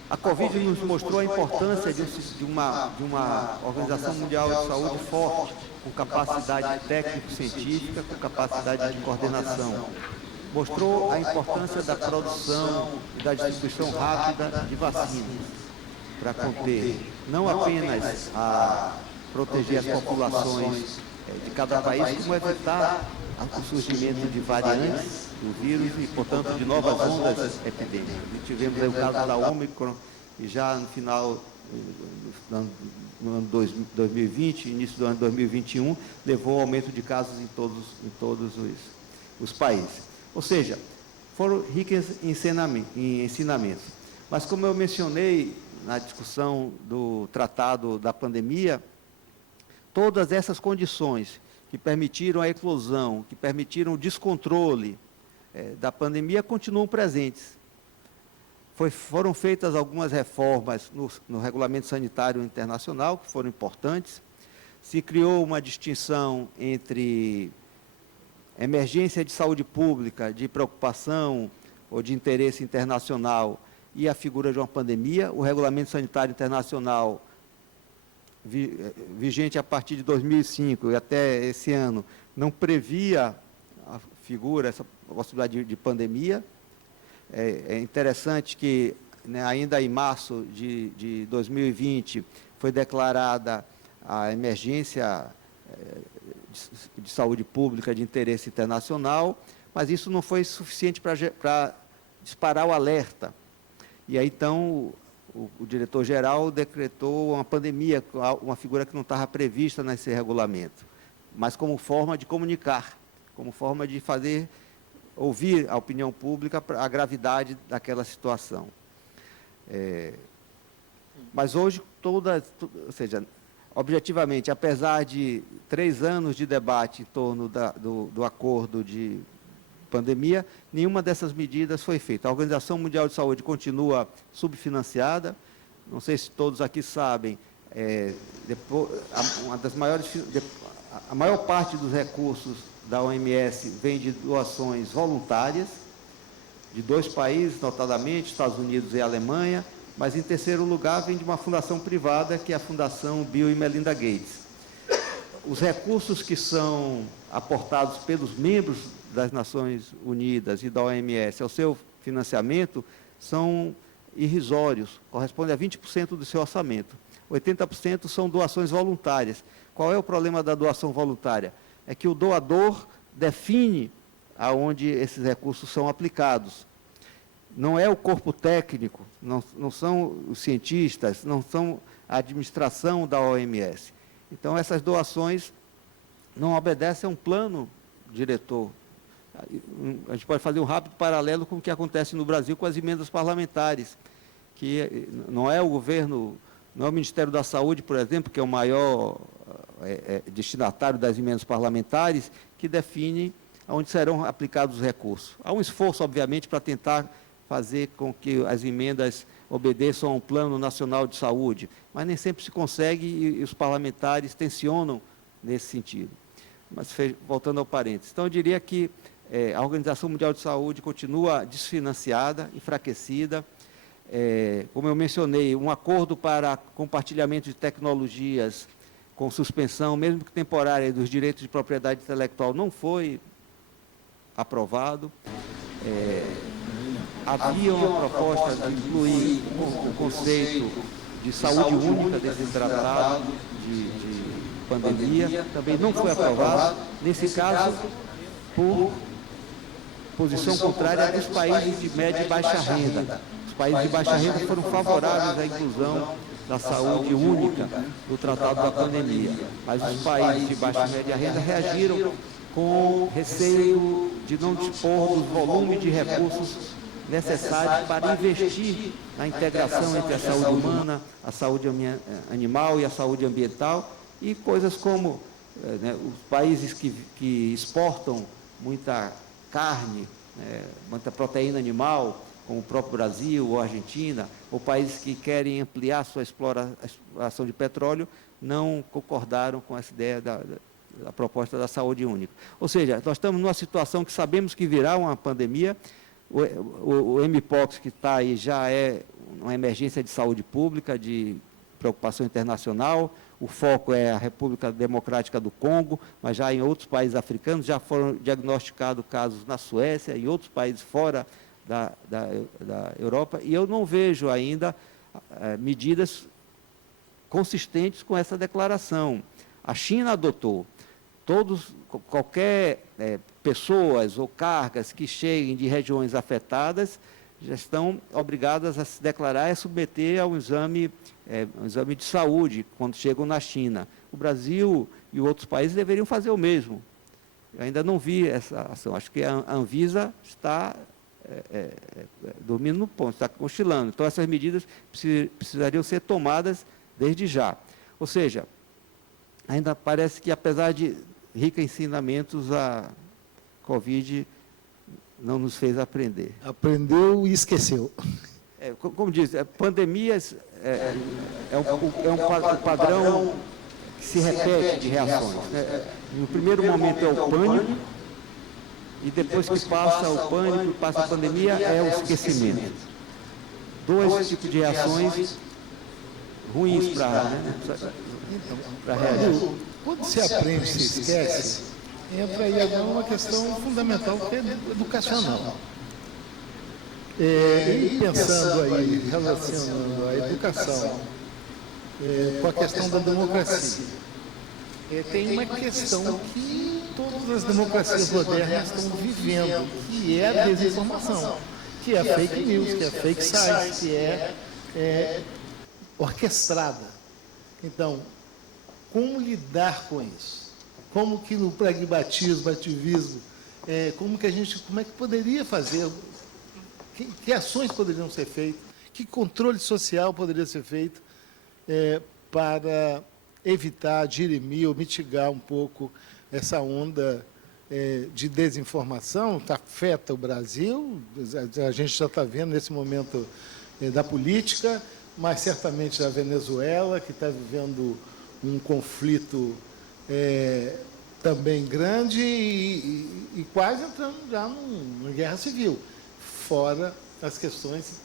A Covid nos mostrou a importância de uma Organização Mundial de Saúde forte, com capacidade técnico-científica, com capacidade de coordenação. Mostrou a importância da produção e da distribuição rápida de vacinas, para conter, não apenas a proteger as populações de cada país, como evitar o surgimento de variantes do vírus e, portanto, de novas ondas epidêmicas. E tivemos aí o caso da Ômicron, e já no final no ano 2020, início do ano 2021, levou ao aumento de casos em todos os países. Ou seja, foram ricos em ensinamentos. Mas, como eu mencionei na discussão do tratado da pandemia, todas essas condições que permitiram a eclosão, que permitiram o descontrole da pandemia, continuam presentes. Foram feitas algumas reformas no Regulamento Sanitário Internacional, que foram importantes. Se criou uma distinção entre emergência de saúde pública, de preocupação ou de interesse internacional, e a figura de uma pandemia. O Regulamento Sanitário Internacional, vigente a partir de 2005 e até esse ano, não previa a figura, essa possibilidade de pandemia. É interessante que, né, ainda em março de 2020, foi declarada a emergência de saúde pública de interesse internacional, mas isso não foi suficiente para disparar o alerta. E aí, então, o diretor-geral decretou uma pandemia, uma figura que não estava prevista nesse regulamento, mas como forma de comunicar, como forma de fazer ouvir a opinião pública a gravidade daquela situação. Mas hoje, ou seja, objetivamente, apesar de 3 anos de debate em torno do acordo de pandemia, nenhuma dessas medidas foi feita. A Organização Mundial de Saúde continua subfinanciada. Não sei se todos aqui sabem, a maior parte dos recursos da OMS vem de doações voluntárias, de 2 países, notadamente, Estados Unidos e Alemanha, mas, em terceiro lugar, vem de uma fundação privada, que é a Fundação Bill e Melinda Gates. Os recursos que são aportados pelos membros das Nações Unidas e da OMS ao seu financiamento são irrisórios, correspondem a 20% do seu orçamento. 80% são doações voluntárias. Qual é o problema da doação voluntária? É que o doador define aonde esses recursos são aplicados. Não é o corpo técnico, não são os cientistas, não são a administração da OMS. Então, essas doações não obedecem a um plano diretor. A gente pode fazer um rápido paralelo com o que acontece no Brasil com as emendas parlamentares, que não é o governo, não é o Ministério da Saúde, por exemplo, que é o maior destinatário das emendas parlamentares, que define onde serão aplicados os recursos. Há um esforço, obviamente, para tentar fazer com que as emendas obedeçam a um plano nacional de saúde, mas nem sempre se consegue e os parlamentares tensionam nesse sentido. Mas, voltando ao parênteses, então eu diria que a Organização Mundial de Saúde continua desfinanciada, enfraquecida. Como eu mencionei, um acordo para compartilhamento de tecnologias com suspensão, mesmo que temporária, dos direitos de propriedade intelectual não foi aprovado. Havia uma proposta de incluir o conceito de saúde única desse tratado de pandemia, também não foi aprovado, nesse caso, por posição contrária dos países de média e baixa renda. Os países de baixa renda foram favoráveis à inclusão da saúde única no tratado da pandemia, mas os países de baixa e média renda reagiram com receio de não dispor do volume de recursos necessários para investir na integração entre a saúde humana, a saúde animal e a saúde ambiental, e coisas como os países que exportam muita carne, muita proteína animal, como o próprio Brasil ou Argentina, ou países que querem ampliar sua exploração de petróleo, não concordaram com essa ideia da proposta da saúde única. Ou seja, nós estamos numa situação que sabemos que virá uma pandemia. O Mpox que está aí já é uma emergência de saúde pública, de preocupação internacional. O foco é a República Democrática do Congo, mas já em outros países africanos já foram diagnosticados casos na Suécia e outros países fora da Europa, e eu não vejo ainda medidas consistentes com essa declaração. A China adotou. Qualquer pessoas ou cargas que cheguem de regiões afetadas já estão obrigadas a se declarar e a submeter a um exame de saúde quando chegam na China. O Brasil e outros países deveriam fazer o mesmo. Eu ainda não vi essa ação. Acho que a Anvisa está dormindo no ponto, está cochilando. Então, essas medidas precisariam ser tomadas desde já. Ou seja, ainda parece que, apesar de ricos ensinamentos, a Covid não nos fez aprender. Aprendeu e esqueceu. Como diz, pandemias um padrão que se repete de reações. No primeiro momento é o pânico, e depois que passa o pânico, passa a pandemia, é o esquecimento. Dois tipos de reações ruins para reagir. Quando se aprende, se esquece, entra aí agora uma questão fundamental, que é educacional. E pensando aí, relacionando a educação com a questão da democracia, tem uma questão que todas as democracias modernas estão vivendo, que é a desinformação, que é a fake news, que é a fake science, que é orquestrada. Então, como lidar com isso? Como que no pragmatismo, ativismo, como é que poderia fazer? Que ações poderiam ser feitas? Que controle social poderia ser feito para evitar, dirimir ou mitigar um pouco essa onda de desinformação que afeta o Brasil? A gente já está vendo nesse momento da política, mas certamente da Venezuela, que está vivendo um conflito também grande e quase entrando já numa guerra civil, fora as questões,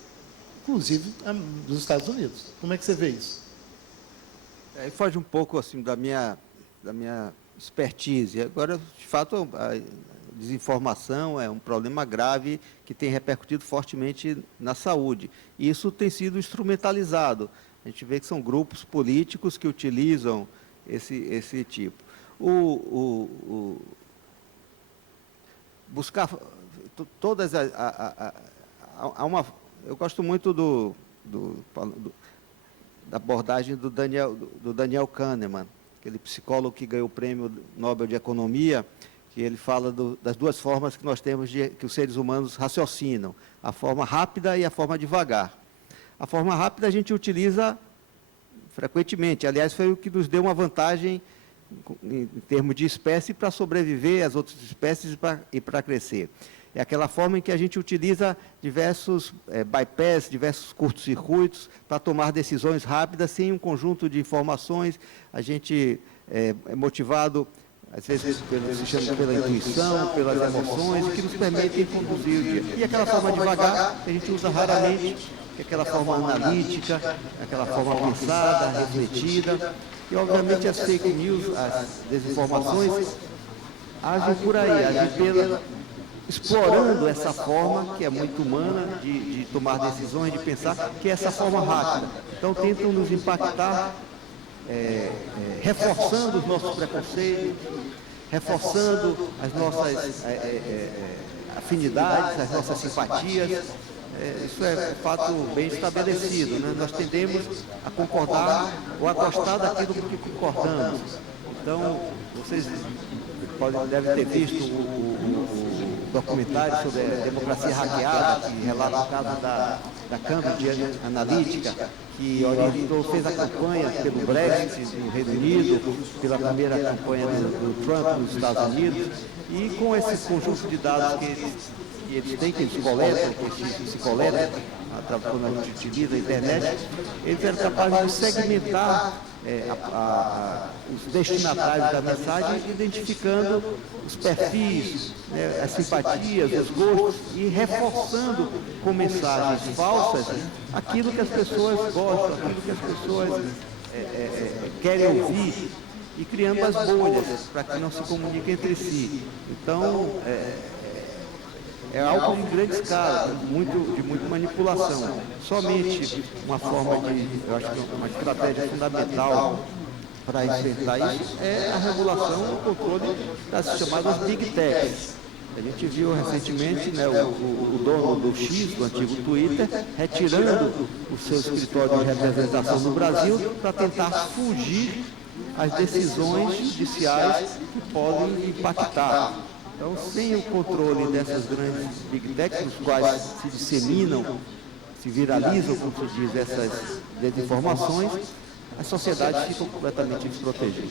inclusive, dos Estados Unidos. Como é que você vê isso? Foge um pouco assim, da minha expertise. Agora, de fato, a desinformação é um problema grave que tem repercutido fortemente na saúde. E isso tem sido instrumentalizado. A gente vê que são grupos políticos que utilizam esse tipo. Buscar todas eu gosto muito da abordagem do Daniel Kahneman, aquele psicólogo que ganhou o Prêmio Nobel de Economia, que ele fala das duas formas que nós temos que os seres humanos raciocinam, a forma rápida e a forma devagar. A forma rápida a gente utiliza frequentemente, aliás, foi o que nos deu uma vantagem em termos de espécie para sobreviver às outras espécies e para crescer. É aquela forma em que a gente utiliza diversos bypass, diversos curtos-circuitos para tomar decisões rápidas, sem um conjunto de informações. A gente é motivado, às vezes, pela intuição, pelas emoções, que nos permitem conduzir o dia. E aquela forma devagar, que a gente usa raramente, que é aquela forma analítica, aquela forma pensada, refletida. E, obviamente, as fake news, as desinformações, agem por aí, agem explorando essa forma, que é muito humana, de tomar decisões, de pensar, que é essa forma rápida. Então, tentam nos impactar, reforçando os nossos preconceitos, reforçando as nossas afinidades, as nossas simpatias. Isso é um fato bem estabelecido, né? Nós tendemos a concordar ou a gostar daquilo que concordamos. Então, vocês devem ter visto o documentário sobre a democracia hackeada, que relata o caso da Cambridge Analytica, que fez a campanha pelo Brexit no Reino Unido, pela primeira campanha do Trump nos Estados Unidos, e com esse conjunto de dados que eles têm, que eles coletam, que se coletam, quando a gente utiliza a internet, eles eram capazes de segmentar os destinatários da mensagem, identificando os perfis, as simpatias, os gostos, e reforçando com mensagens falsas aquilo que as pessoas gostam, aquilo que as pessoas querem ouvir, e criando as bolhas para que não se comuniquem entre si. Então, é algo em grande escala, de muita manipulação. Somente uma forma eu acho que uma estratégia fundamental para enfrentar isso é a regulação e o controle das chamadas Big Techs. A gente viu recentemente, né, o dono do X, do antigo Twitter, retirando o seu escritório de representação no Brasil para tentar fugir às decisões judiciais que podem impactar. Então, sem o controle dessas grandes Big Techs, nos quais se disseminam, se viralizam, como se diz, essas desinformações, as sociedades ficam completamente desprotegidas.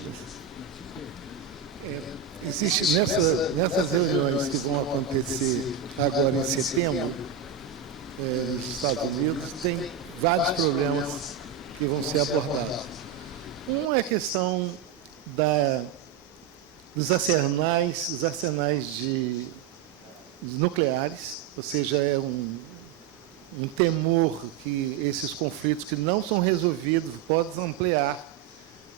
Existe nessas reuniões que vão acontecer agora em setembro, nos Estados Unidos, tem vários problemas que vão ser abordados. Um é a questão dos arsenais nucleares, ou seja, é um temor que esses conflitos que não são resolvidos podem ampliar,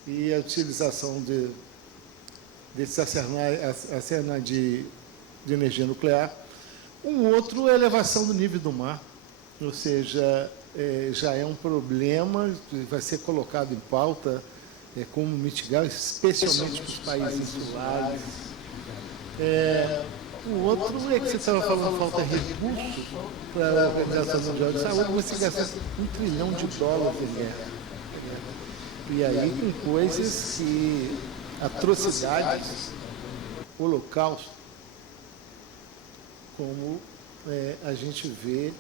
e a utilização desses arsenais de energia nuclear. Um outro é a elevação do nível do mar, ou seja, já é um problema que vai ser colocado em pauta, como mitigar, especialmente para os países insulares. O outro é que você estava falando, falta recursos para a Organização Mundial de Saúde, você gasta $1 trilhão em guerra. E aí com coisas que, atrocidades, holocausto, como a gente vê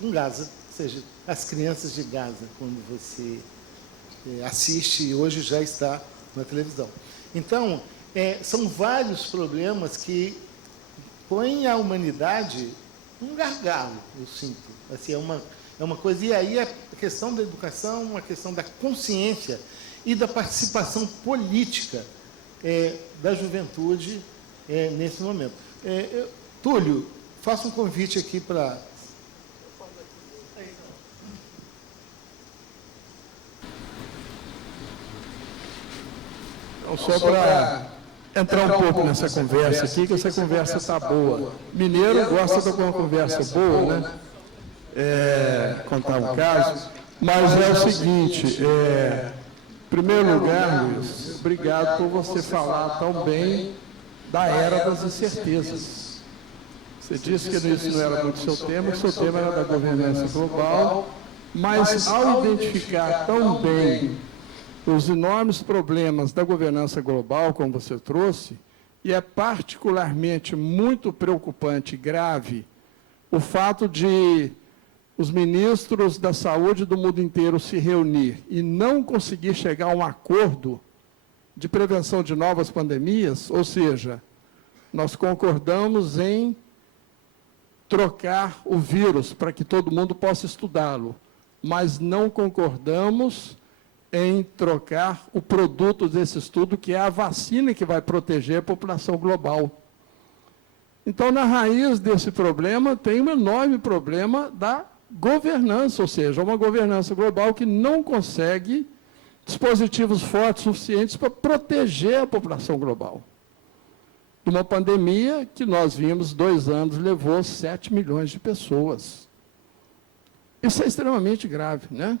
com Gaza, ou seja, as crianças de Gaza, quando você assiste, e hoje já está na televisão. Então, são vários problemas que põem a humanidade num gargalo, eu sinto. Assim, é uma coisa, e aí a questão da educação, a questão da consciência e da participação política da juventude nesse momento. Túlio, faço um convite aqui para... Então, só para entrar um pouco nessa conversa aqui, que essa conversa está boa. Mineiro gosta de uma conversa boa, né? Contar um caso. Mas é o seguinte, em primeiro lugar, Luiz, obrigado por você falar tão bem da era das incertezas. Você disse que isso não era muito seu tema, que seu tema era da governança global, mas ao identificar tão bem os enormes problemas da governança global, como você trouxe, e é particularmente muito preocupante e grave o fato de os ministros da saúde do mundo inteiro se reunir e não conseguir chegar a um acordo de prevenção de novas pandemias, ou seja, nós concordamos em trocar o vírus para que todo mundo possa estudá-lo, mas não concordamos em trocar o produto desse estudo, que é a vacina que vai proteger a população global. Então, na raiz desse problema, tem um enorme problema da governança, ou seja, uma governança global que não consegue dispositivos fortes suficientes para proteger a população global. Uma pandemia que nós vimos, 2 anos, levou 7 milhões de pessoas. Isso é extremamente grave, né?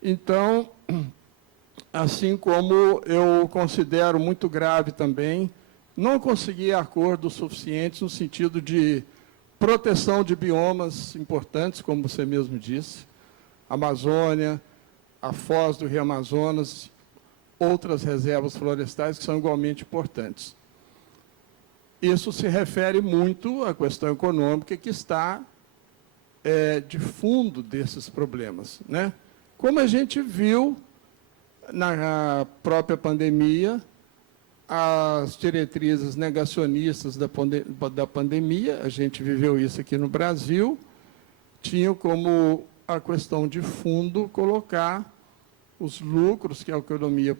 Então, assim como eu considero muito grave também, não conseguir acordos suficientes no sentido de proteção de biomas importantes, como você mesmo disse, Amazônia, a foz do Rio Amazonas, outras reservas florestais que são igualmente importantes. Isso se refere muito à questão econômica que está de fundo desses problemas, né? Como a gente viu na própria pandemia, as diretrizes negacionistas da pandemia, a gente viveu isso aqui no Brasil, tinham como a questão de fundo colocar os lucros que a economia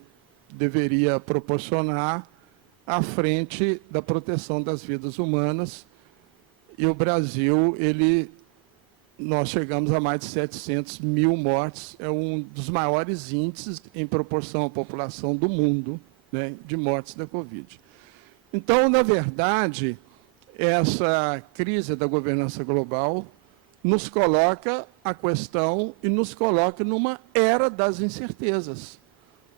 deveria proporcionar à frente da proteção das vidas humanas. E o Brasil, nós chegamos a mais de 700 mil mortes, é um dos maiores índices em proporção à população do mundo, né, de mortes da Covid. Então, na verdade, essa crise da governança global nos coloca a questão e nos coloca numa era das incertezas.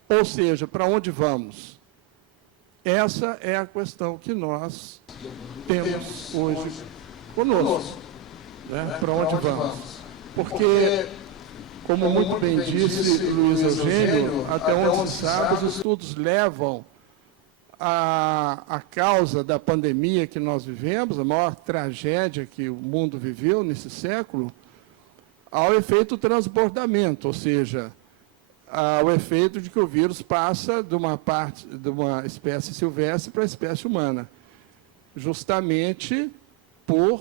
Ou seja, para onde vamos? Essa é a questão que nós temos hoje conosco. Né? Para onde vamos? Porque, como muito bem disse Luiz Eugênio, até onde se sabe, os estudos levam a causa da pandemia que nós vivemos, a maior tragédia que o mundo viveu nesse século, ao efeito transbordamento, ou seja, ao efeito de que o vírus passa de uma espécie silvestre para a espécie humana, justamente por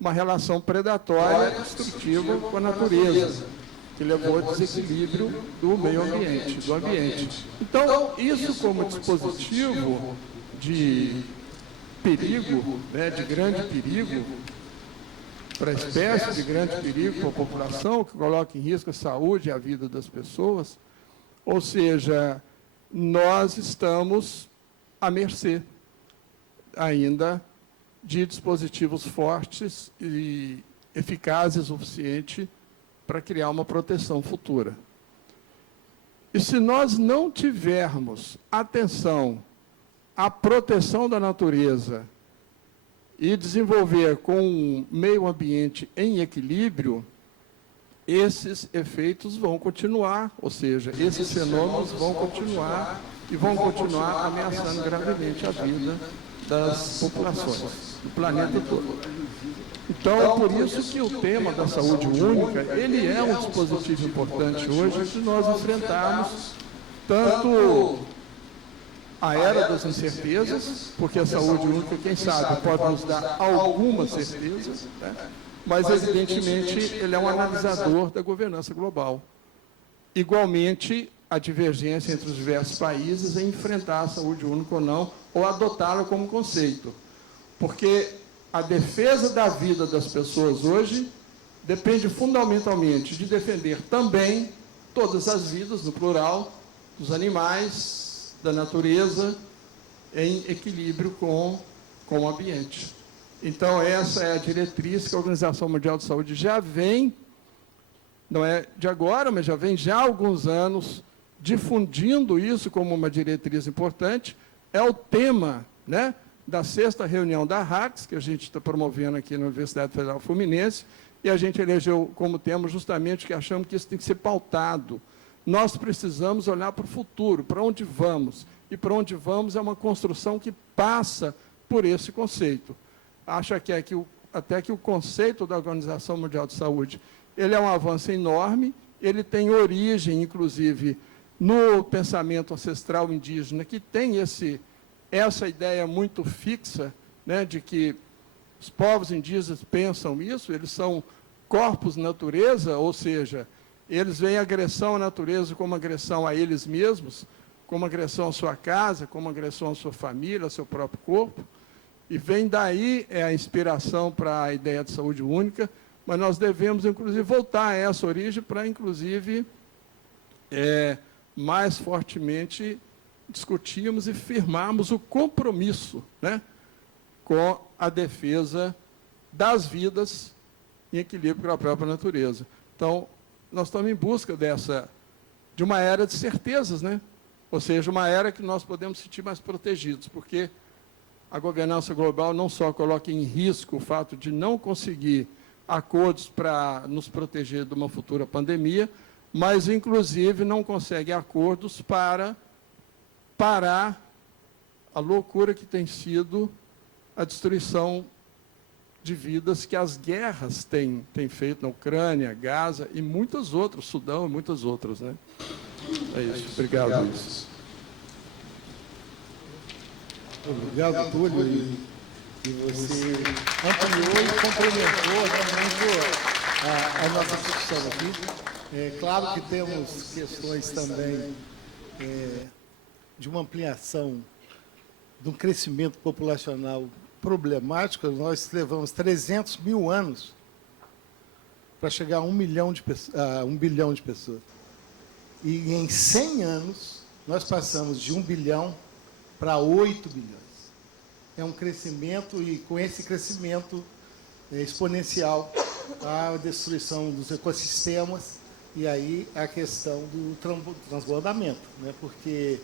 uma relação predatória destrutiva com a natureza, que levou ao desequilíbrio do meio ambiente, do ambiente. Então, isso como dispositivo de perigo, né, de grande perigo para a espécie, de grande perigo para a população, que coloca em risco a saúde e a vida das pessoas, ou seja, nós estamos à mercê ainda de dispositivos fortes e eficazes o suficiente para criar uma proteção futura. E se nós não tivermos atenção à proteção da natureza e desenvolver com um meio ambiente em equilíbrio, esses efeitos vão continuar, ou seja, esses fenômenos vão continuar e vão continuar ameaçando gravemente a vida das populações do planeta todo. Então, por isso que o tema da saúde única, ele é um dispositivo importante hoje de nós enfrentarmos tanto a era das incertezas, porque a saúde única, quem sabe, pode nos dar algumas certezas, né? Mas, evidentemente, ele é um analisador da governança global. Igualmente, a divergência entre os diversos países em enfrentar a saúde única ou não, ou adotá-la como conceito. Porque a defesa da vida das pessoas hoje depende fundamentalmente de defender também todas as vidas, no plural, dos animais, da natureza, em equilíbrio com o ambiente. Então, essa é a diretriz que a Organização Mundial de Saúde já vem, não é de agora, mas já vem já há alguns anos, difundindo isso como uma diretriz importante. É o tema, né, da 6ª reunião da RACS, que a gente está promovendo aqui na Universidade Federal Fluminense, e a gente elegeu como tema justamente que achamos que isso tem que ser pautado. Nós precisamos olhar para o futuro, para onde vamos. E para onde vamos é uma construção que passa por esse conceito. Acho que até que o conceito da Organização Mundial de Saúde, ele é um avanço enorme, ele tem origem, inclusive, no pensamento ancestral indígena, que tem essa ideia muito fixa, né, de que Os povos indígenas pensam isso, eles são corpos natureza, ou seja, eles veem a agressão à natureza como agressão a eles mesmos, como agressão à sua casa, como agressão à sua família, ao seu próprio corpo, e vem daí a inspiração para a ideia de saúde única, mas nós devemos, inclusive, voltar a essa origem para, inclusive, mais fortemente discutirmos e firmarmos o compromisso, né, com a defesa das vidas em equilíbrio com a própria natureza. Então, nós estamos em busca de uma era de certezas, né? Ou seja, uma era que nós podemos sentir mais protegidos, porque a governança global não só coloca em risco o fato de não conseguir acordos para nos proteger de uma futura pandemia, mas, inclusive, não consegue acordos para parar a loucura que tem sido a destruição de vidas que as guerras têm feito na Ucrânia, Gaza e muitas outras, Sudão e muitas outras, né? É isso. Obrigado, Luiz. Obrigado, Túlio, e você ampliou e complementou realmente a nossa discussão aqui. É claro que temos questões também de uma ampliação, de um crescimento populacional problemático. Nós levamos 300 mil anos para chegar a 1 bilhão de pessoas. E em 100 anos, nós passamos de 1 bilhão para 8 bilhões. É um crescimento, e com esse crescimento exponencial, a destruição dos ecossistemas, e aí a questão do transbordamento, né? Porque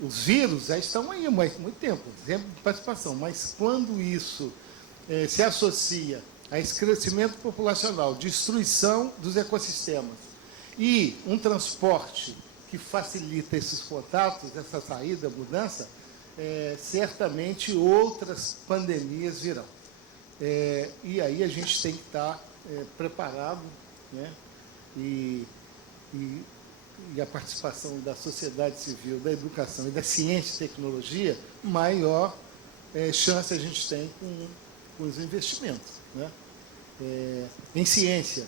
os vírus já estão aí há muito tempo, sempre de participação, mas quando isso se associa a esse crescimento populacional, destruição dos ecossistemas e um transporte que facilita esses contatos, essa saída, mudança, certamente outras pandemias virão. E aí a gente tem que estar preparado, né? E a participação da sociedade civil, da educação e da ciência e tecnologia, maior chance a gente tem com os investimentos, né? Em ciência.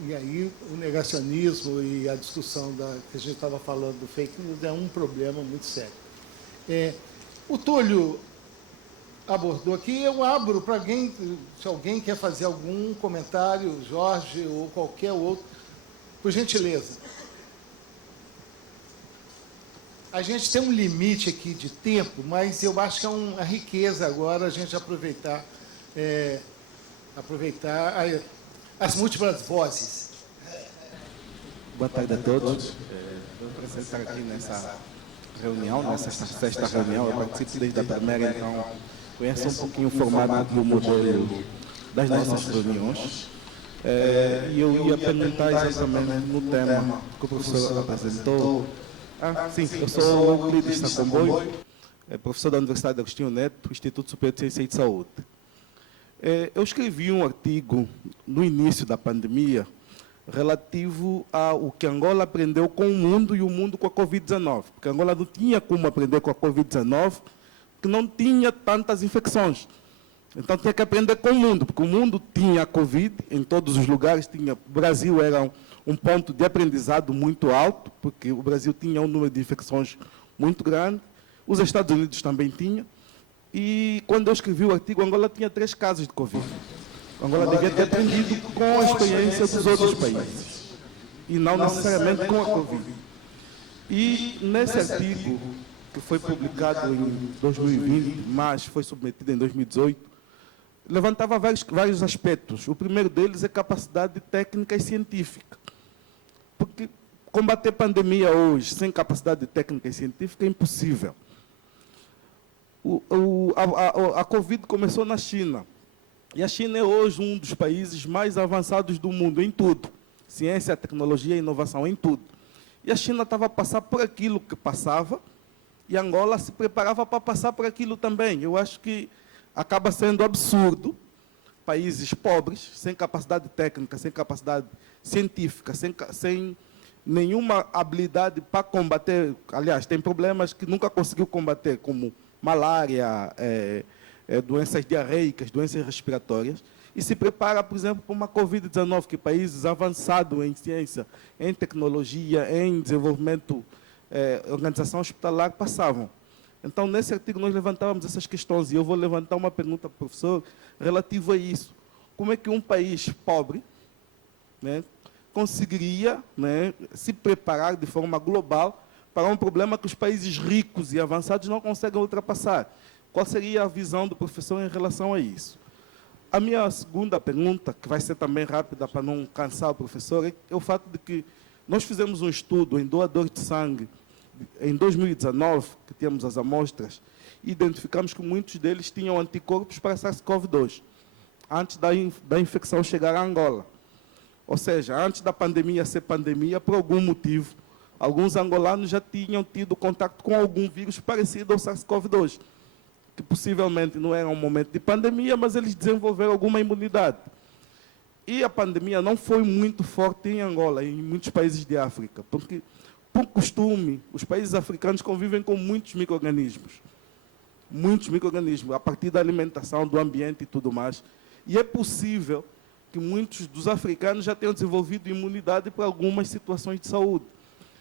E aí o negacionismo e a discussão que a gente estava falando do fake news é um problema muito sério. O Túlio abordou aqui, eu abro para alguém, se alguém quer fazer algum comentário, Jorge ou qualquer outro, por gentileza. A gente tem um limite aqui de tempo, mas eu acho que é uma riqueza agora a gente aproveitar as múltiplas vozes. Boa tarde a todos. É um prazer estar aqui nessa reunião, nessa sexta reunião. Eu participo desde a primeira, então conheço um pouquinho o formato e o modelo das nossas reuniões. E eu ia perguntar exatamente no tema que o professor apresentou. Sim, eu sou o Euclides Sacomboio, professor da Universidade de Agostinho Neto, Instituto Superior de Ciência e de Saúde. Eu escrevi um artigo no início da pandemia relativo ao que Angola aprendeu com o mundo e o mundo com a Covid-19, porque Angola não tinha como aprender com a Covid-19, porque não tinha tantas infecções. Então, tinha que aprender com o mundo, porque o mundo tinha a Covid em todos os lugares. O Brasil era um ponto de aprendizado muito alto, porque o Brasil tinha um número de infecções muito grande. Os Estados Unidos também tinham. E, quando eu escrevi o artigo, Angola tinha 3 casos de Covid. Angola devia ter aprendido com a experiência dos outros países, e não necessariamente com a Covid. E, nesse artigo, que foi publicado em 2020, mas foi submetido em 2018, levantava vários aspectos. O primeiro deles é capacidade técnica e científica. Porque combater pandemia hoje sem capacidade técnica e científica é impossível. A Covid começou na China. E a China é hoje um dos países mais avançados do mundo em tudo. Ciência, tecnologia e inovação em tudo. E a China estava a passar por aquilo que passava, e Angola se preparava para passar por aquilo também. Eu acho que acaba sendo absurdo países pobres, sem capacidade técnica, sem capacidade científica, sem nenhuma habilidade para combater. Aliás, tem problemas que nunca conseguiu combater, como malária, doenças diarreicas, doenças respiratórias, e se prepara, por exemplo, para uma Covid-19, que países avançados em ciência, em tecnologia, em desenvolvimento, organização hospitalar, passavam. Então, nesse artigo, nós levantávamos essas questões, e eu vou levantar uma pergunta, professor, relativa a isso. Como é que um país pobre, né, conseguiria, né, se preparar de forma global para um problema que os países ricos e avançados não conseguem ultrapassar? Qual seria a visão do professor em relação a isso? A minha segunda pergunta, que vai ser também rápida para não cansar o professor, é o fato de que nós fizemos um estudo em doadores de sangue em 2019, que tínhamos as amostras, e identificamos que muitos deles tinham anticorpos para SARS-CoV-2, antes da infecção chegar a Angola. Ou seja, antes da pandemia ser pandemia, por algum motivo, alguns angolanos já tinham tido contato com algum vírus parecido ao SARS-CoV-2, que possivelmente não era um momento de pandemia, mas eles desenvolveram alguma imunidade. E a pandemia não foi muito forte em Angola, em muitos países de África, porque, por costume, os países africanos convivem com muitos micro-organismos, a partir da alimentação, do ambiente e tudo mais. E é possível que muitos dos africanos já tenham desenvolvido imunidade para algumas situações de saúde.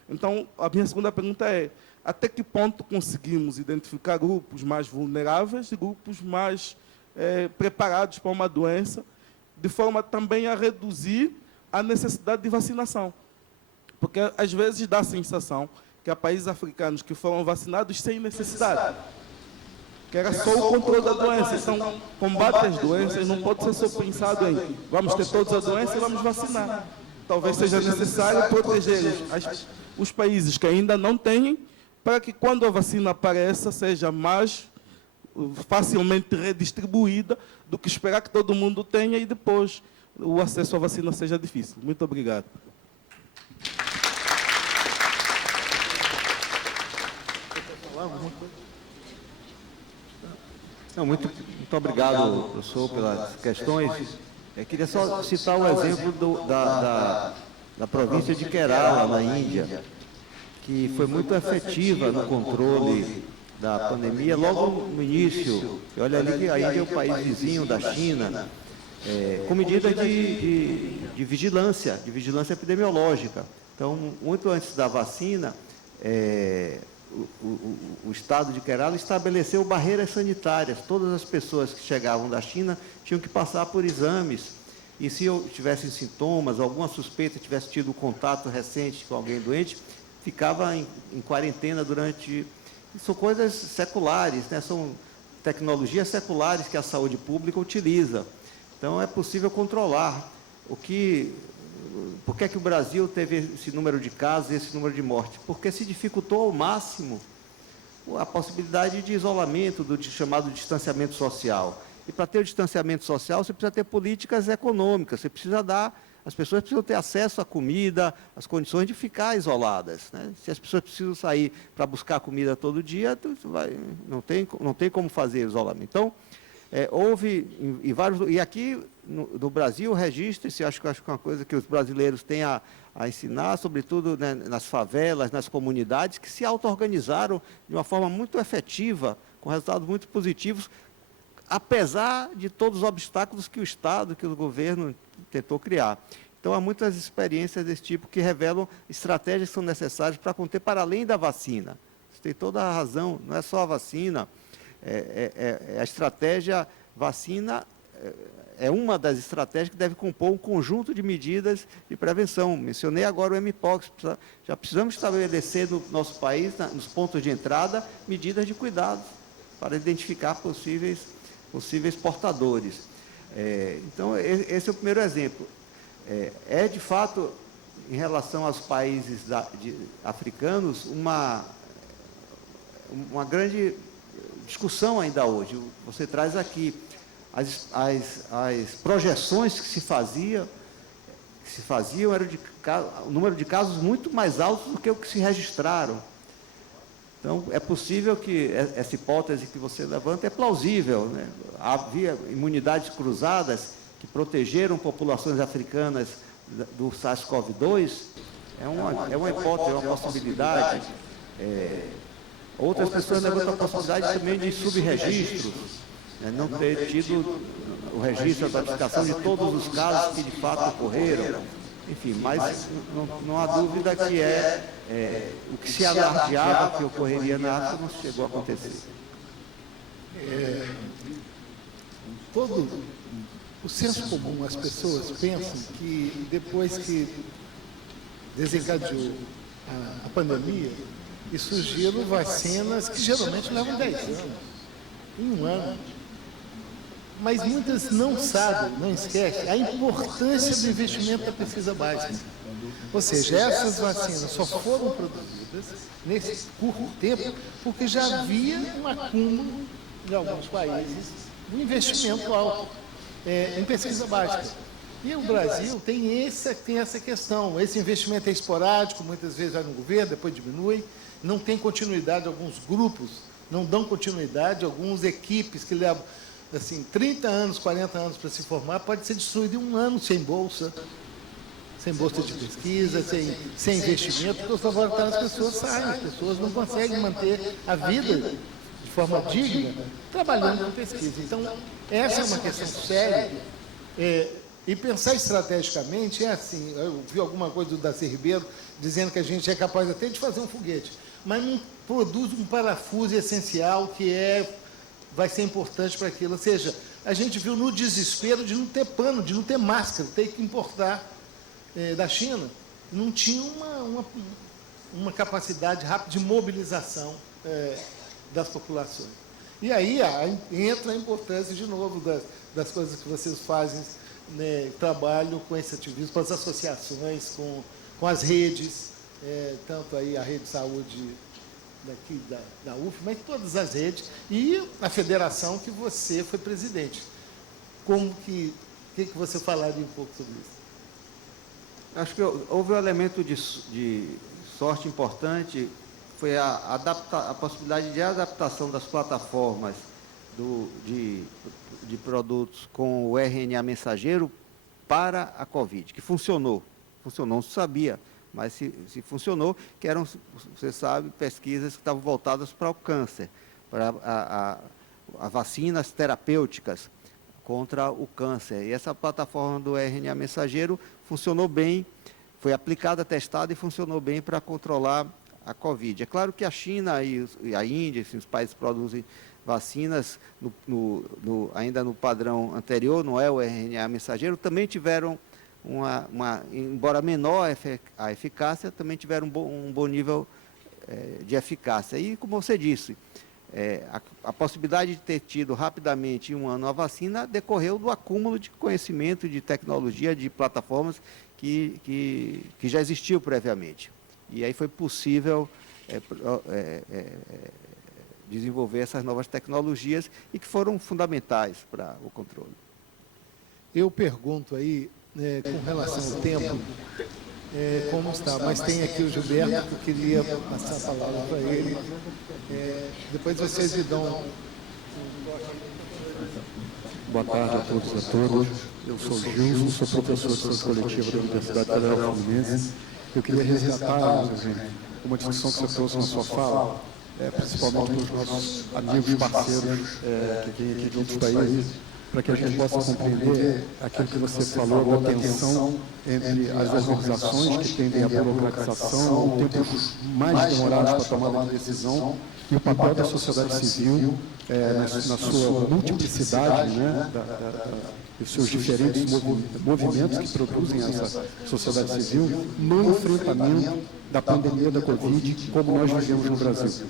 Então, a minha segunda pergunta é: até que ponto conseguimos identificar grupos mais vulneráveis e grupos mais preparados para uma doença, de forma também a reduzir a necessidade de vacinação? Porque, às vezes, dá a sensação que há países africanos que foram vacinados sem necessidade, que era só o controle da doença. Então, combate às doenças não pode ser só pensado em vamos ter todas as doenças e vamos vacinar. Talvez seja necessário proteger os países que ainda não têm, para que, quando a vacina apareça, seja mais facilmente redistribuída do que esperar que todo mundo tenha e depois o acesso à vacina seja difícil. Muito obrigado. Não, muito obrigado, professor, pelas questões. Eu queria só citar um exemplo da província de Kerala, na Índia, que foi muito efetiva no controle da pandemia logo no início. E olha ali que a Índia é um país vizinho da China, com medidas de vigilância epidemiológica. Então, muito antes da vacina, o estado de Kerala estabeleceu barreiras sanitárias. Todas as pessoas que chegavam da China tinham que passar por exames. E se tivessem sintomas, alguma suspeita, tivesse tido contato recente com alguém doente, ficava em quarentena durante... São coisas seculares, né? São tecnologias seculares que a saúde pública utiliza. Então, é possível controlar. Por que é que o Brasil teve esse número de casos e esse número de mortes? Porque se dificultou ao máximo a possibilidade de isolamento, do chamado distanciamento social. E para ter o distanciamento social, você precisa ter políticas econômicas, você precisa as pessoas precisam ter acesso à comida, às condições de ficar isoladas, né? Se as pessoas precisam sair para buscar comida todo dia, não tem como fazer isolamento. Então, houve em vários... E aqui no Brasil, registre-se, acho que é uma coisa que os brasileiros têm a ensinar, sobretudo, né, nas favelas, nas comunidades, que se auto-organizaram de uma forma muito efetiva, com resultados muito positivos, apesar de todos os obstáculos que o Estado, que o governo tentou criar. Então, há muitas experiências desse tipo que revelam estratégias que são necessárias para conter para além da vacina. Você tem toda a razão, não é só a vacina, a estratégia vacina é uma das estratégias que deve compor um conjunto de medidas de prevenção. Mencionei agora o Mpox, já precisamos estabelecer no nosso país, nos pontos de entrada, medidas de cuidado para identificar possíveis portadores. Então, esse é o primeiro exemplo. De fato, em relação aos países africanos, uma grande discussão ainda hoje. Você traz aqui as projeções que se faziam eram o número de casos muito mais altos do que o que se registraram. Então, é possível que essa hipótese que você levanta é plausível, né? Havia imunidades cruzadas que protegeram populações africanas do SARS-CoV-2, é uma hipótese, é uma possibilidade. Outras pessoas levantam a possibilidade também de subregistros. não ter tido o registro, a notificação de todos os casos que de fato ocorreram, enfim, mas não há dúvida que o que se alardeava que ocorreria na África não chegou a acontecer. Todo o senso comum, as pessoas pensam que depois que desencadeou a pandemia, e surgiram vacinas que geralmente levam 10 anos, em um ano. Mas muitas não sabem, não esquecem, a importância do investimento da pesquisa básica. Ou seja, essas vacinas só foram produzidas nesse curto tempo porque já havia um acúmulo em alguns países de investimento alto em pesquisa básica. E o Brasil tem essa questão, esse investimento é esporádico, muitas vezes vai no governo, depois diminui, não tem continuidade, alguns grupos não dão continuidade, algumas equipes que levam assim, 30 anos, 40 anos para se formar, pode ser destruído em um ano sem bolsa de pesquisa, sem investimento, porque os laboratórios das pessoas saem, as pessoas não conseguem manter a vida de forma digna trabalhando com pesquisa. Então, essa é uma questão séria. E pensar estrategicamente é assim, eu vi alguma coisa do Darcy Ribeiro dizendo que a gente é capaz até de fazer um foguete, mas não produz um parafuso essencial que vai ser importante para aquilo. Ou seja, a gente viu no desespero de não ter pano, de não ter máscara, ter que importar da China, não tinha uma capacidade rápida de mobilização das populações. E aí entra a importância, de novo, das coisas que vocês fazem, trabalho com esse ativismo, com as associações, com as redes, tanto aí a Rede de Saúde daqui da UF, mas todas as redes, e a federação que você foi presidente. O que você falaria um pouco sobre isso? Acho que houve um elemento de sorte importante, foi a possibilidade de adaptação das plataformas de produtos com o RNA mensageiro para a Covid, que funcionou, não se sabia, mas se funcionou, que eram, você sabe, pesquisas que estavam voltadas para o câncer, para a vacinas terapêuticas contra o câncer. E essa plataforma do RNA mensageiro funcionou bem, foi aplicada, testada e funcionou bem para controlar a Covid. É claro que a China e a Índia, os países que produzem vacinas, ainda no padrão anterior, não é o RNA mensageiro, também tiveram embora menor a eficácia, também tiveram um bom nível de eficácia. E, como você disse, a possibilidade de ter tido rapidamente em um ano a vacina decorreu do acúmulo de conhecimento, de tecnologia, de plataformas que já existiu previamente. E aí foi possível desenvolver essas novas tecnologias e que foram fundamentais para o controle. Eu pergunto aí, com relação ao tempo, como está, mas tem aqui o Gilberto, que eu queria passar a palavra para ele. Depois vocês me dão... Boa tarde a todos e a todas. Eu sou Gilson, sou professor de Ciência Coletiva da Universidade Federal Fluminense. Eu queria resgatar, uma discussão que você trouxe na sua fala, principalmente para os nossos amigos, parceiros que vêm aqui de outros países, para que a gente possa compreender aquilo que você falou, da tensão entre as organizações que tendem à burocratização, tempos mais demorados para tomar uma decisão, e o papel da sociedade civil na sua multiplicidade, os seus diferentes movimentos que produzem essa sociedade civil no enfrentamento da pandemia da Covid, como nós vivemos no Brasil.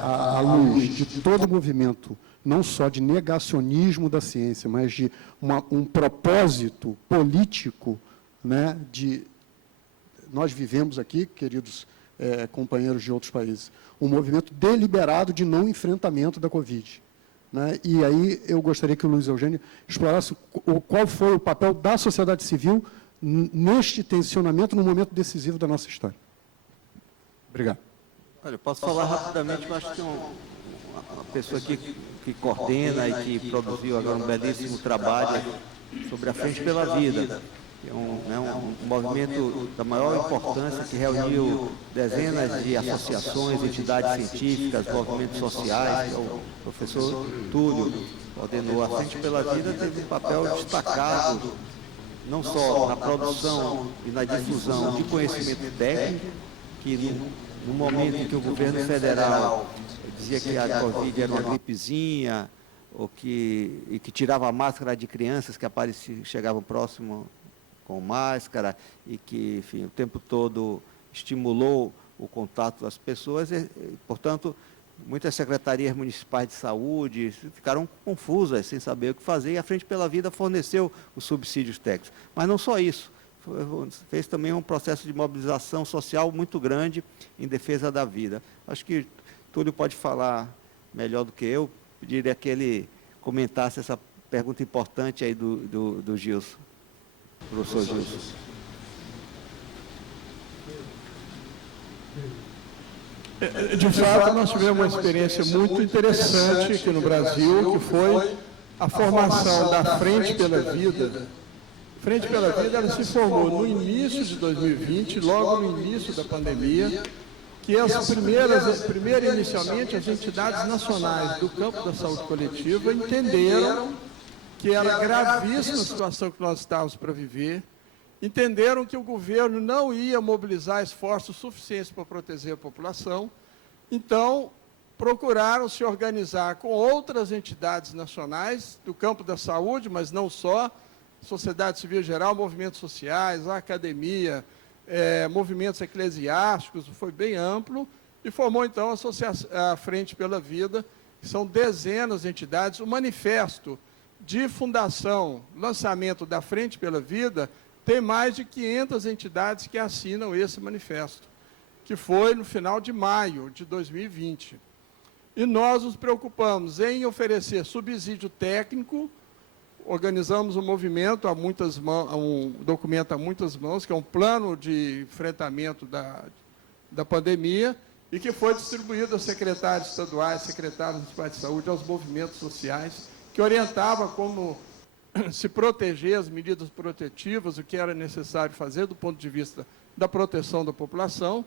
À luz de todo o movimento, não só de negacionismo da ciência, mas de um propósito político, nós vivemos aqui, queridos companheiros de outros países, um movimento deliberado de não enfrentamento da Covid. E aí eu gostaria que o Luiz Eugênio explorasse qual foi o papel da sociedade civil neste tensionamento, num momento decisivo da nossa história. Obrigado. Olha, eu posso falar rapidamente, mas acho que uma pessoa aqui que coordena e que produziu agora um belíssimo trabalho sobre a Frente pela Vida. que é um movimento da maior importância, que reuniu dezenas de associações, entidades científicas, movimentos sociais. O professor Túlio coordenou. A Frente pela Vida teve um papel destacado, não só na produção e na difusão de conhecimento técnico, que no momento em que o governo federal dizia que a Covid era uma gripezinha, e que tirava a máscara de crianças que chegavam próximo com máscara, e que, enfim, o tempo todo estimulou o contato das pessoas, portanto, muitas secretarias municipais de saúde ficaram confusas, sem saber o que fazer, e a Frente pela Vida forneceu os subsídios técnicos. Mas não só isso, fez também um processo de mobilização social muito grande em defesa da vida. Acho que Túlio pode falar melhor do que eu. Pediria que ele comentasse essa pergunta importante aí do Gilson, professor Gilson. De fato, nós tivemos uma experiência muito interessante aqui no Brasil, que foi a formação da Frente pela Vida. Frente pela Vida, ela se formou no início de 2020, logo no início da pandemia, que primeiro inicialmente, as entidades nacionais do campo da saúde coletiva entenderam que era gravíssima a situação que nós estávamos para viver, entenderam que o governo não ia mobilizar esforços suficientes para proteger a população, então procuraram se organizar com outras entidades nacionais do campo da saúde, mas não só, sociedade civil geral, movimentos sociais, a academia, movimentos eclesiásticos, foi bem amplo, e formou, então, a Frente pela Vida, que são dezenas de entidades. O manifesto de fundação, lançamento da Frente pela Vida, tem mais de 500 entidades que assinam esse manifesto, que foi no final de maio de 2020. E nós nos preocupamos em oferecer subsídio técnico. Organizamos um movimento a muitas mãos, um documento a muitas mãos, que é um plano de enfrentamento da pandemia, e que foi distribuído aos secretários estaduais, secretários municipais de saúde, aos movimentos sociais, que orientava como se proteger, as medidas protetivas, o que era necessário fazer do ponto de vista da proteção da população,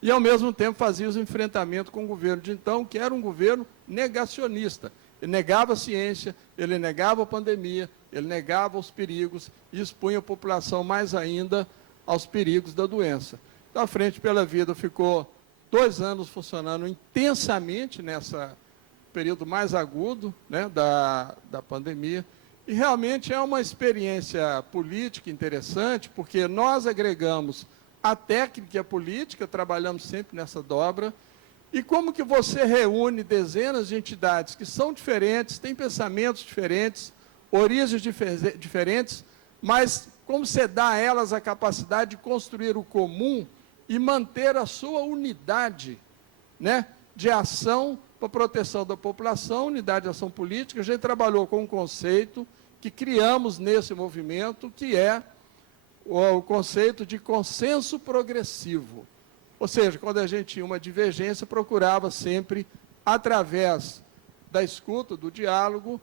e, ao mesmo tempo, fazia os enfrentamentos com o governo de então, que era um governo negacionista. Ele negava a ciência, ele negava a pandemia, ele negava os perigos e expunha a população mais ainda aos perigos da doença. Então, a Frente pela Vida ficou 2 anos funcionando intensamente nesse período mais agudo, né, da pandemia, e realmente é uma experiência política interessante, porque nós agregamos a técnica e a política, trabalhamos sempre nessa dobra. E como que você reúne dezenas de entidades que são diferentes, têm pensamentos diferentes, origens diferentes, mas como você dá a elas a capacidade de construir o comum e manter a sua unidade, né, de ação para a proteção da população, unidade de ação política. A gente trabalhou com um conceito que criamos nesse movimento, que é o conceito de consenso progressivo. Ou seja, quando a gente tinha uma divergência, procurava sempre, através da escuta, do diálogo,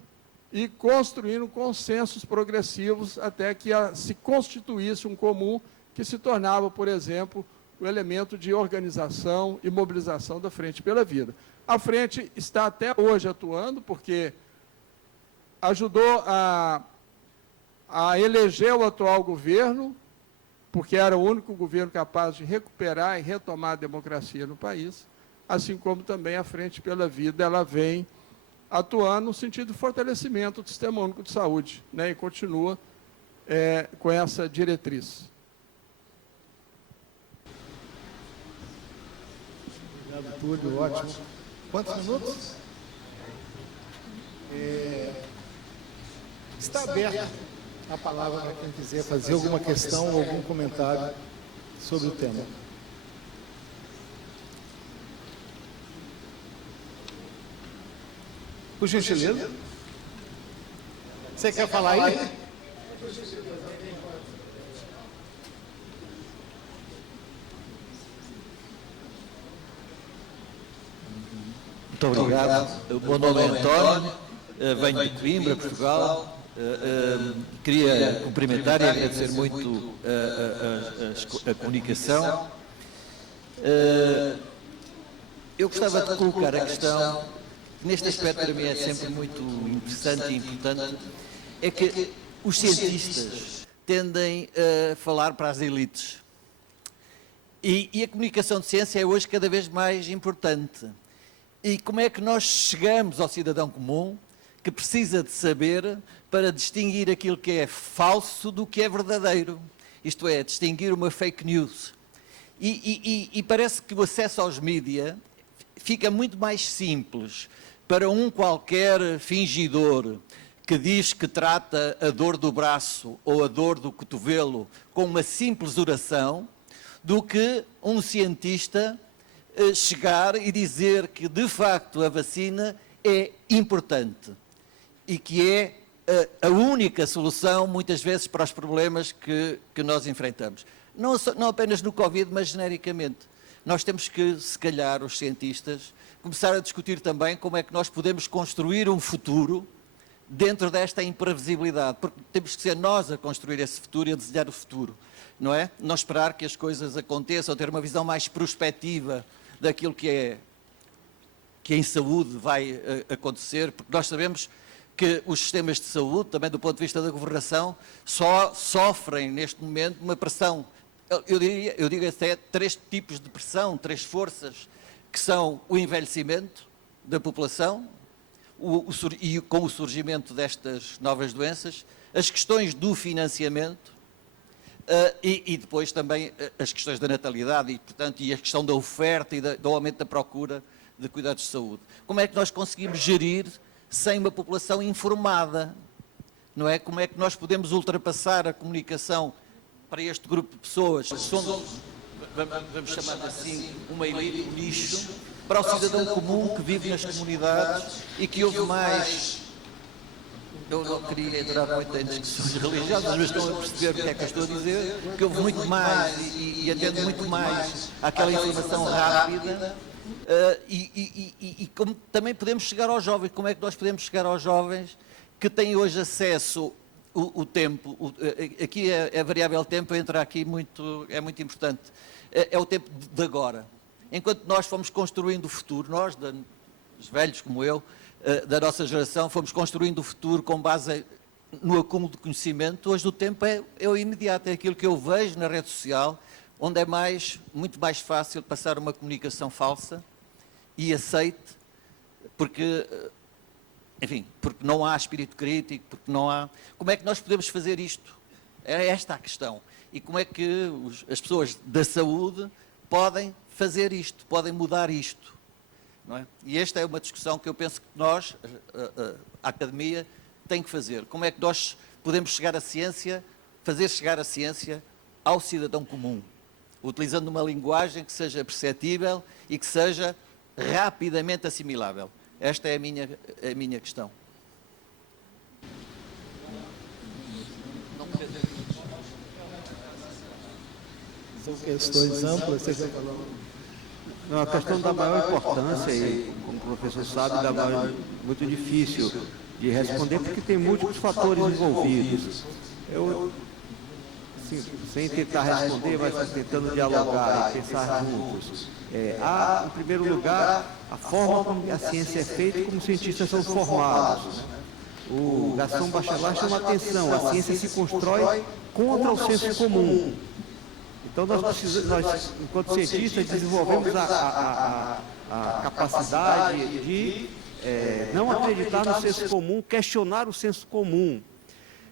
e construindo consensos progressivos até que se constituísse um comum que se tornava, por exemplo, o elemento de organização e mobilização da Frente pela Vida. A Frente está até hoje atuando, porque ajudou a eleger o atual governo, porque era o único governo capaz de recuperar e retomar a democracia no país, assim como também a Frente pela Vida, ela vem atuando no sentido de fortalecimento do Sistema Único de Saúde, né, e continua com essa diretriz. Obrigado, Túlio, ótimo. Quantos minutos? Está aberta a palavra para quem quiser fazer alguma questão ou algum comentário sobre o tema. Por gentileza. Você quer falar aí? Muito obrigado. O meu nome é António, venho de Coimbra, Portugal. Queria cumprimentar e agradecer muito a comunicação. Eu gostava de colocar a questão, que neste aspecto para mim é sempre muito interessante e importante, é que os cientistas tendem a falar para as elites. E a comunicação de ciência é hoje cada vez mais importante. E como é que nós chegamos ao cidadão comum que precisa de saber para distinguir aquilo que é falso do que é verdadeiro? Isto é, distinguir uma fake news. E parece que o acesso aos mídia fica muito mais simples para um qualquer fingidor que diz que trata a dor do braço ou a dor do cotovelo com uma simples oração, do que um cientista chegar e dizer que, de facto, a vacina é importante e que é a única solução, muitas vezes, para os problemas que nós enfrentamos. Não apenas no Covid, mas genericamente. Nós temos que, se calhar, os cientistas, começar a discutir também como é que nós podemos construir um futuro dentro desta imprevisibilidade, porque temos que ser nós a construir esse futuro e a desenhar o futuro. Não é? Não esperar que as coisas aconteçam, ter uma visão mais prospectiva daquilo que em saúde vai acontecer, porque nós sabemos que os sistemas de saúde, também do ponto de vista da governação, só sofrem neste momento uma pressão. Eu digo até 3 tipos de pressão, 3 forças, que são o envelhecimento da população, e com o surgimento destas novas doenças, as questões do financiamento, e depois também as questões da natalidade e a questão da oferta e do aumento da procura de cuidados de saúde. Como é que nós conseguimos gerir sem uma população informada? Não é? Como é que nós podemos ultrapassar a comunicação para este grupo de pessoas que são, vamos chamar assim, uma elite, um nicho, para o cidadão comum que vive nas comunidades e que ouve mais... Eu não queria entrar muito em discussões religiosas, mas estão a perceber o que é que eu estou a dizer, que houve muito mais e atende muito mais àquela informação rápida. E como também podemos chegar aos jovens, como é que nós podemos chegar aos jovens que têm hoje acesso o tempo, aqui a variável tempo entra aqui é muito importante, é o tempo de agora. Enquanto nós fomos construindo o futuro, nós, os velhos como eu, da nossa geração, fomos construindo o futuro com base no acúmulo de conhecimento, hoje o tempo é o imediato, é aquilo que eu vejo na rede social, onde é muito mais fácil passar uma comunicação falsa e aceite, porque, enfim, porque não há espírito crítico, porque não há... Como é que nós podemos fazer isto? É esta a questão. E como é que as pessoas da saúde podem fazer isto, podem mudar isto? Não é? E esta é uma discussão que eu penso que nós, a academia, tem que fazer. Como é que nós podemos chegar à ciência, fazer chegar a ciência ao cidadão comum, utilizando uma linguagem que seja perceptível e que seja rapidamente assimilável. Esta é a minha questão. São questões amplas, vocês estão falando. Não, a questão da maior importância, e como o professor sabe, muito difícil de responder, porque tem múltiplos fatores envolvidos. Eu, assim, sem tentar responder, mas tentando dialogar e pensar juntos. Há, em primeiro lugar, a forma como a ciência é feita e como os cientistas são formados. O Gaston Bachelard chama a atenção, a ciência se constrói contra o senso comum. Então, nós, enquanto cientistas, desenvolvemos a capacidade de não acreditar no senso comum, questionar o senso comum.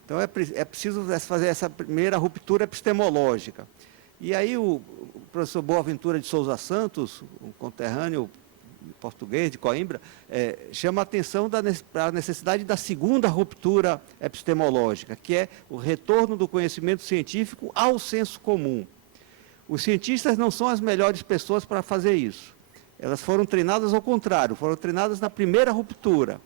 Então, é preciso fazer essa primeira ruptura epistemológica. E aí, o professor Boaventura de Souza um conterrâneo português de Coimbra, chama a atenção para a necessidade da segunda ruptura epistemológica, que é o retorno do conhecimento científico ao senso comum. Os cientistas não são as melhores pessoas para fazer isso. Elas foram treinadas ao contrário, foram treinadas na primeira ruptura.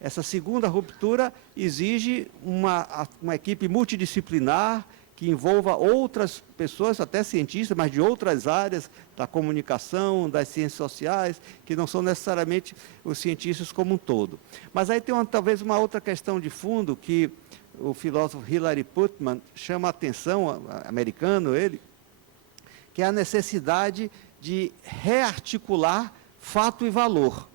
Essa segunda ruptura exige uma equipe multidisciplinar que envolva outras pessoas, até cientistas, mas de outras áreas, da comunicação, das ciências sociais, que não são necessariamente os cientistas como um todo. Mas aí tem talvez uma outra questão de fundo que o filósofo Hilary Putnam chama a atenção, americano ele, que é a necessidade de rearticular fato e valor.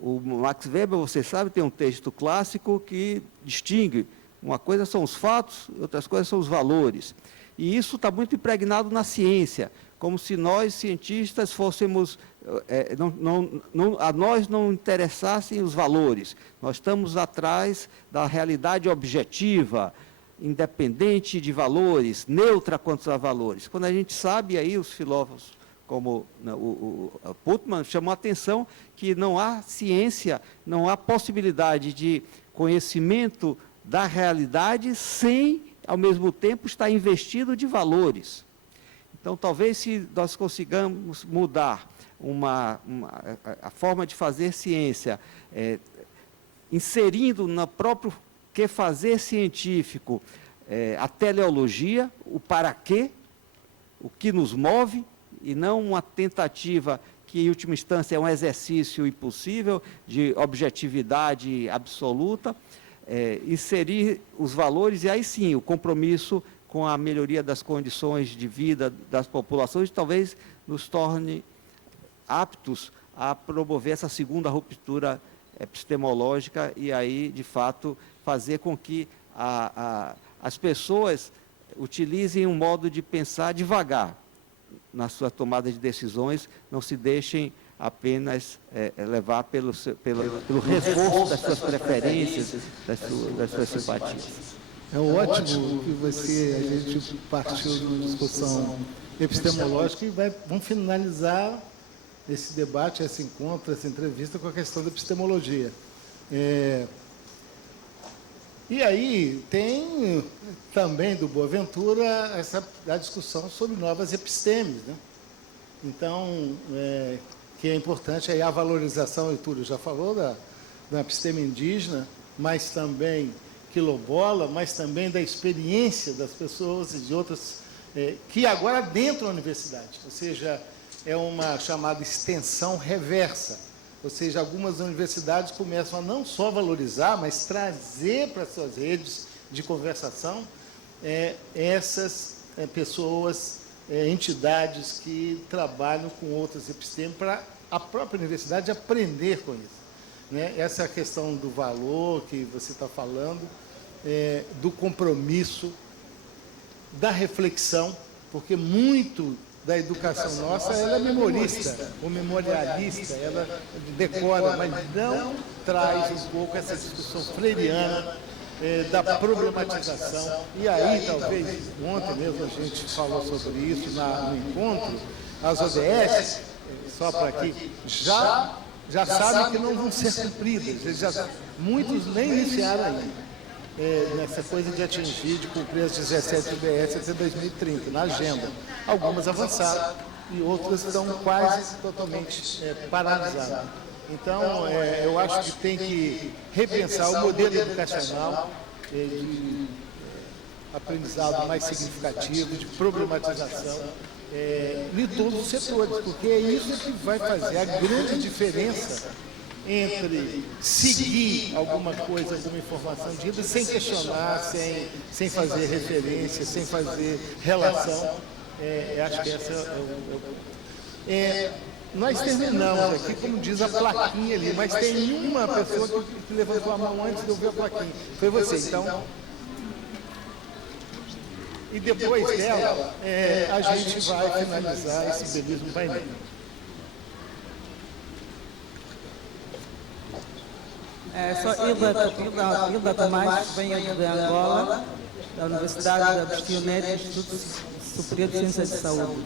O Max Weber, você sabe, tem um texto clássico que distingue, uma coisa são os fatos, outras coisas são os valores. E isso está muito impregnado na ciência, como se nós, cientistas, fôssemos, a nós não interessassem os valores. Nós estamos atrás da realidade objetiva, independente de valores, neutra quanto a valores. Quando a gente sabe, aí os filósofos, como o Putnam, chamou a atenção que não há ciência, não há possibilidade de conhecimento da realidade sem, ao mesmo tempo, estar investido de valores. Então, talvez, se nós consigamos mudar a forma de fazer ciência, inserindo no próprio que fazer científico a teleologia, o para quê, o que nos move, e não uma tentativa que, em última instância, é um exercício impossível de objetividade absoluta, inserir os valores, e aí sim, o compromisso com a melhoria das condições de vida das populações, talvez nos torne aptos a promover essa segunda ruptura epistemológica e aí, de fato, fazer com que as pessoas utilizem um modo de pensar devagar na sua tomada de decisões, não se deixem apenas levar pelo reforço das suas preferências, das suas simpatias. É ótimo que a gente partiu de uma discussão epistemológica e vamos finalizar esse debate, esse encontro, essa entrevista com a questão da epistemologia. E aí tem também do Boaventura a discussão sobre novas epistemes, né? Então, que é importante aí a valorização, e Túlio já falou, da episteme indígena, mas também quilombola, mas também da experiência das pessoas e de outras, que agora adentram a universidade, ou seja, é uma chamada extensão reversa, ou seja, algumas universidades começam a não só valorizar, mas trazer para suas redes de conversação essas pessoas, entidades que trabalham com outras epistemes para a própria universidade aprender com isso, né? Essa é a questão do valor que você está falando, do compromisso, da reflexão, porque muito da educação nossa, ela é memorista, ou memorialista, ela decora, mas não traz um pouco essa discussão freiriana da problematização. E aí, talvez, ontem mesmo a gente falou sobre isso no encontro, as ODS, só para aqui, já sabem que não vão ser cumpridas, muitos nem iniciaram ainda. Nessa coisa de atingir, de cumprir as 17 ODS até 2030, na agenda. Algumas avançaram e outras estão quase totalmente paralisadas. Então, eu acho que tem que repensar o modelo educacional de aprendizado mais significativo, de problematização em todos os setores, porque é isso que vai fazer a grande diferença entre seguir alguma coisa, alguma informação dita, sem questionar, sem fazer referência, sem fazer relação. Acho que essa nós terminamos aqui, como diz a plaquinha ali, mas tem uma pessoa que levantou a mão antes de eu ver a plaquinha. Foi você, então. E depois dela, a gente vai finalizar esse belíssimo painel. Sou Hilda Tomás, venho de Angola, da Universidade Agostinho Neto, Instituto Superior de Ciências de Saúde.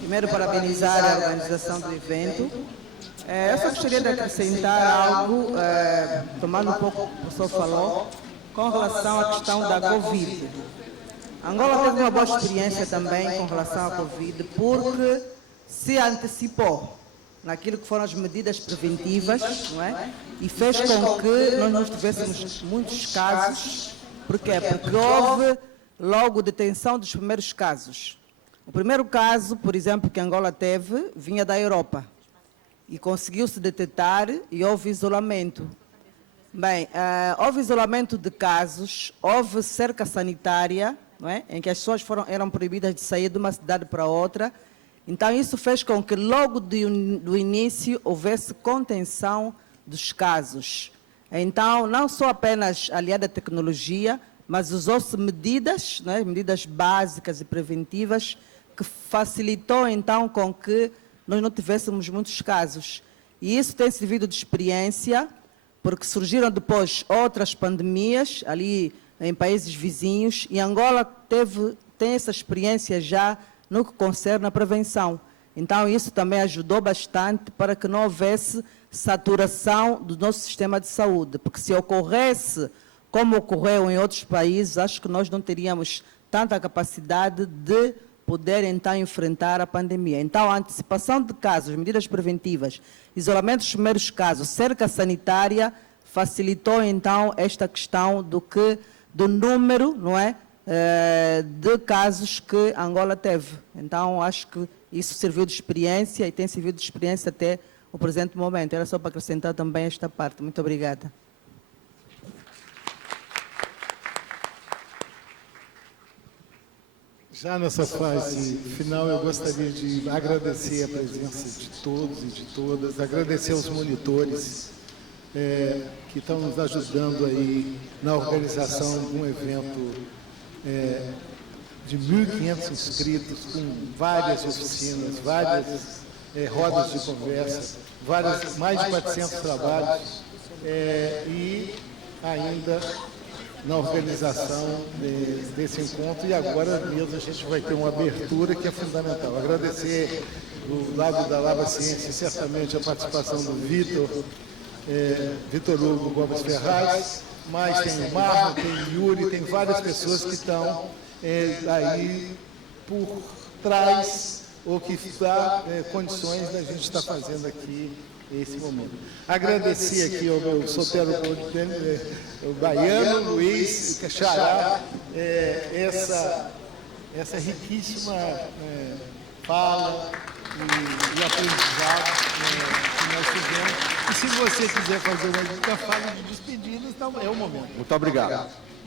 Primeiro, parabenizar a organização do evento. Eu só gostaria de acrescentar algo, tomando um pouco o que o professor falou, com relação à questão da Covid. Angola teve uma boa experiência também com relação à Covid, porque se antecipou naquilo que foram as medidas preventivas, não é? E fez com que nós não tivéssemos muitos casos. Por quê? Porque houve logo detenção dos primeiros casos. O primeiro caso, por exemplo, que Angola teve, vinha da Europa e conseguiu-se detectar e houve isolamento. Bem, houve isolamento de casos, houve cerca sanitária, não é? Em que as pessoas eram proibidas de sair de uma cidade para outra. Então, isso fez com que logo do início houvesse contenção dos casos. Então, não só apenas aliada à tecnologia, mas usou-se medidas, não é? Medidas básicas e preventivas, que facilitou, então, com que nós não tivéssemos muitos casos. E isso tem servido de experiência, porque surgiram depois outras pandemias, ali em países vizinhos, e Angola tem essa experiência já no que concerne a prevenção. Então, isso também ajudou bastante para que não houvesse saturação do nosso sistema de saúde, porque se ocorresse, como ocorreu em outros países, acho que nós não teríamos tanta capacidade de poder, então, enfrentar a pandemia. Então, a antecipação de casos, medidas preventivas, isolamento dos primeiros casos, cerca sanitária, facilitou, então, esta questão do número, não é, de casos que Angola teve. Então, acho que isso serviu de experiência e tem servido de experiência até o presente momento. Era só para acrescentar também esta parte. Muito obrigada. Já nessa fase final, eu gostaria de agradecer a presença de todos e de todas, agradecer aos monitores que estão nos ajudando aí na organização de um evento de 1.500 inscritos, com várias oficinas, várias rodas de conversa, mais de 400 trabalhos e ainda na organização desse encontro, e agora mesmo a gente vai ter uma abertura que é fundamental. Agradecer do lado da Lava Ciência, certamente a participação do Vitor Hugo Gomes Ferraz, mas tem o Marlon, tem o Yuri, tem várias pessoas que estão aí por trás ou que dá condições da gente estar fazendo aqui esse momento. Agradecer aqui ao meu solteiro o baiano, Luiz Xará, essa riquíssima fala e aprendizado que nós tivemos. E se você quiser fazer uma fala de despedida, então é o momento. Muito obrigado.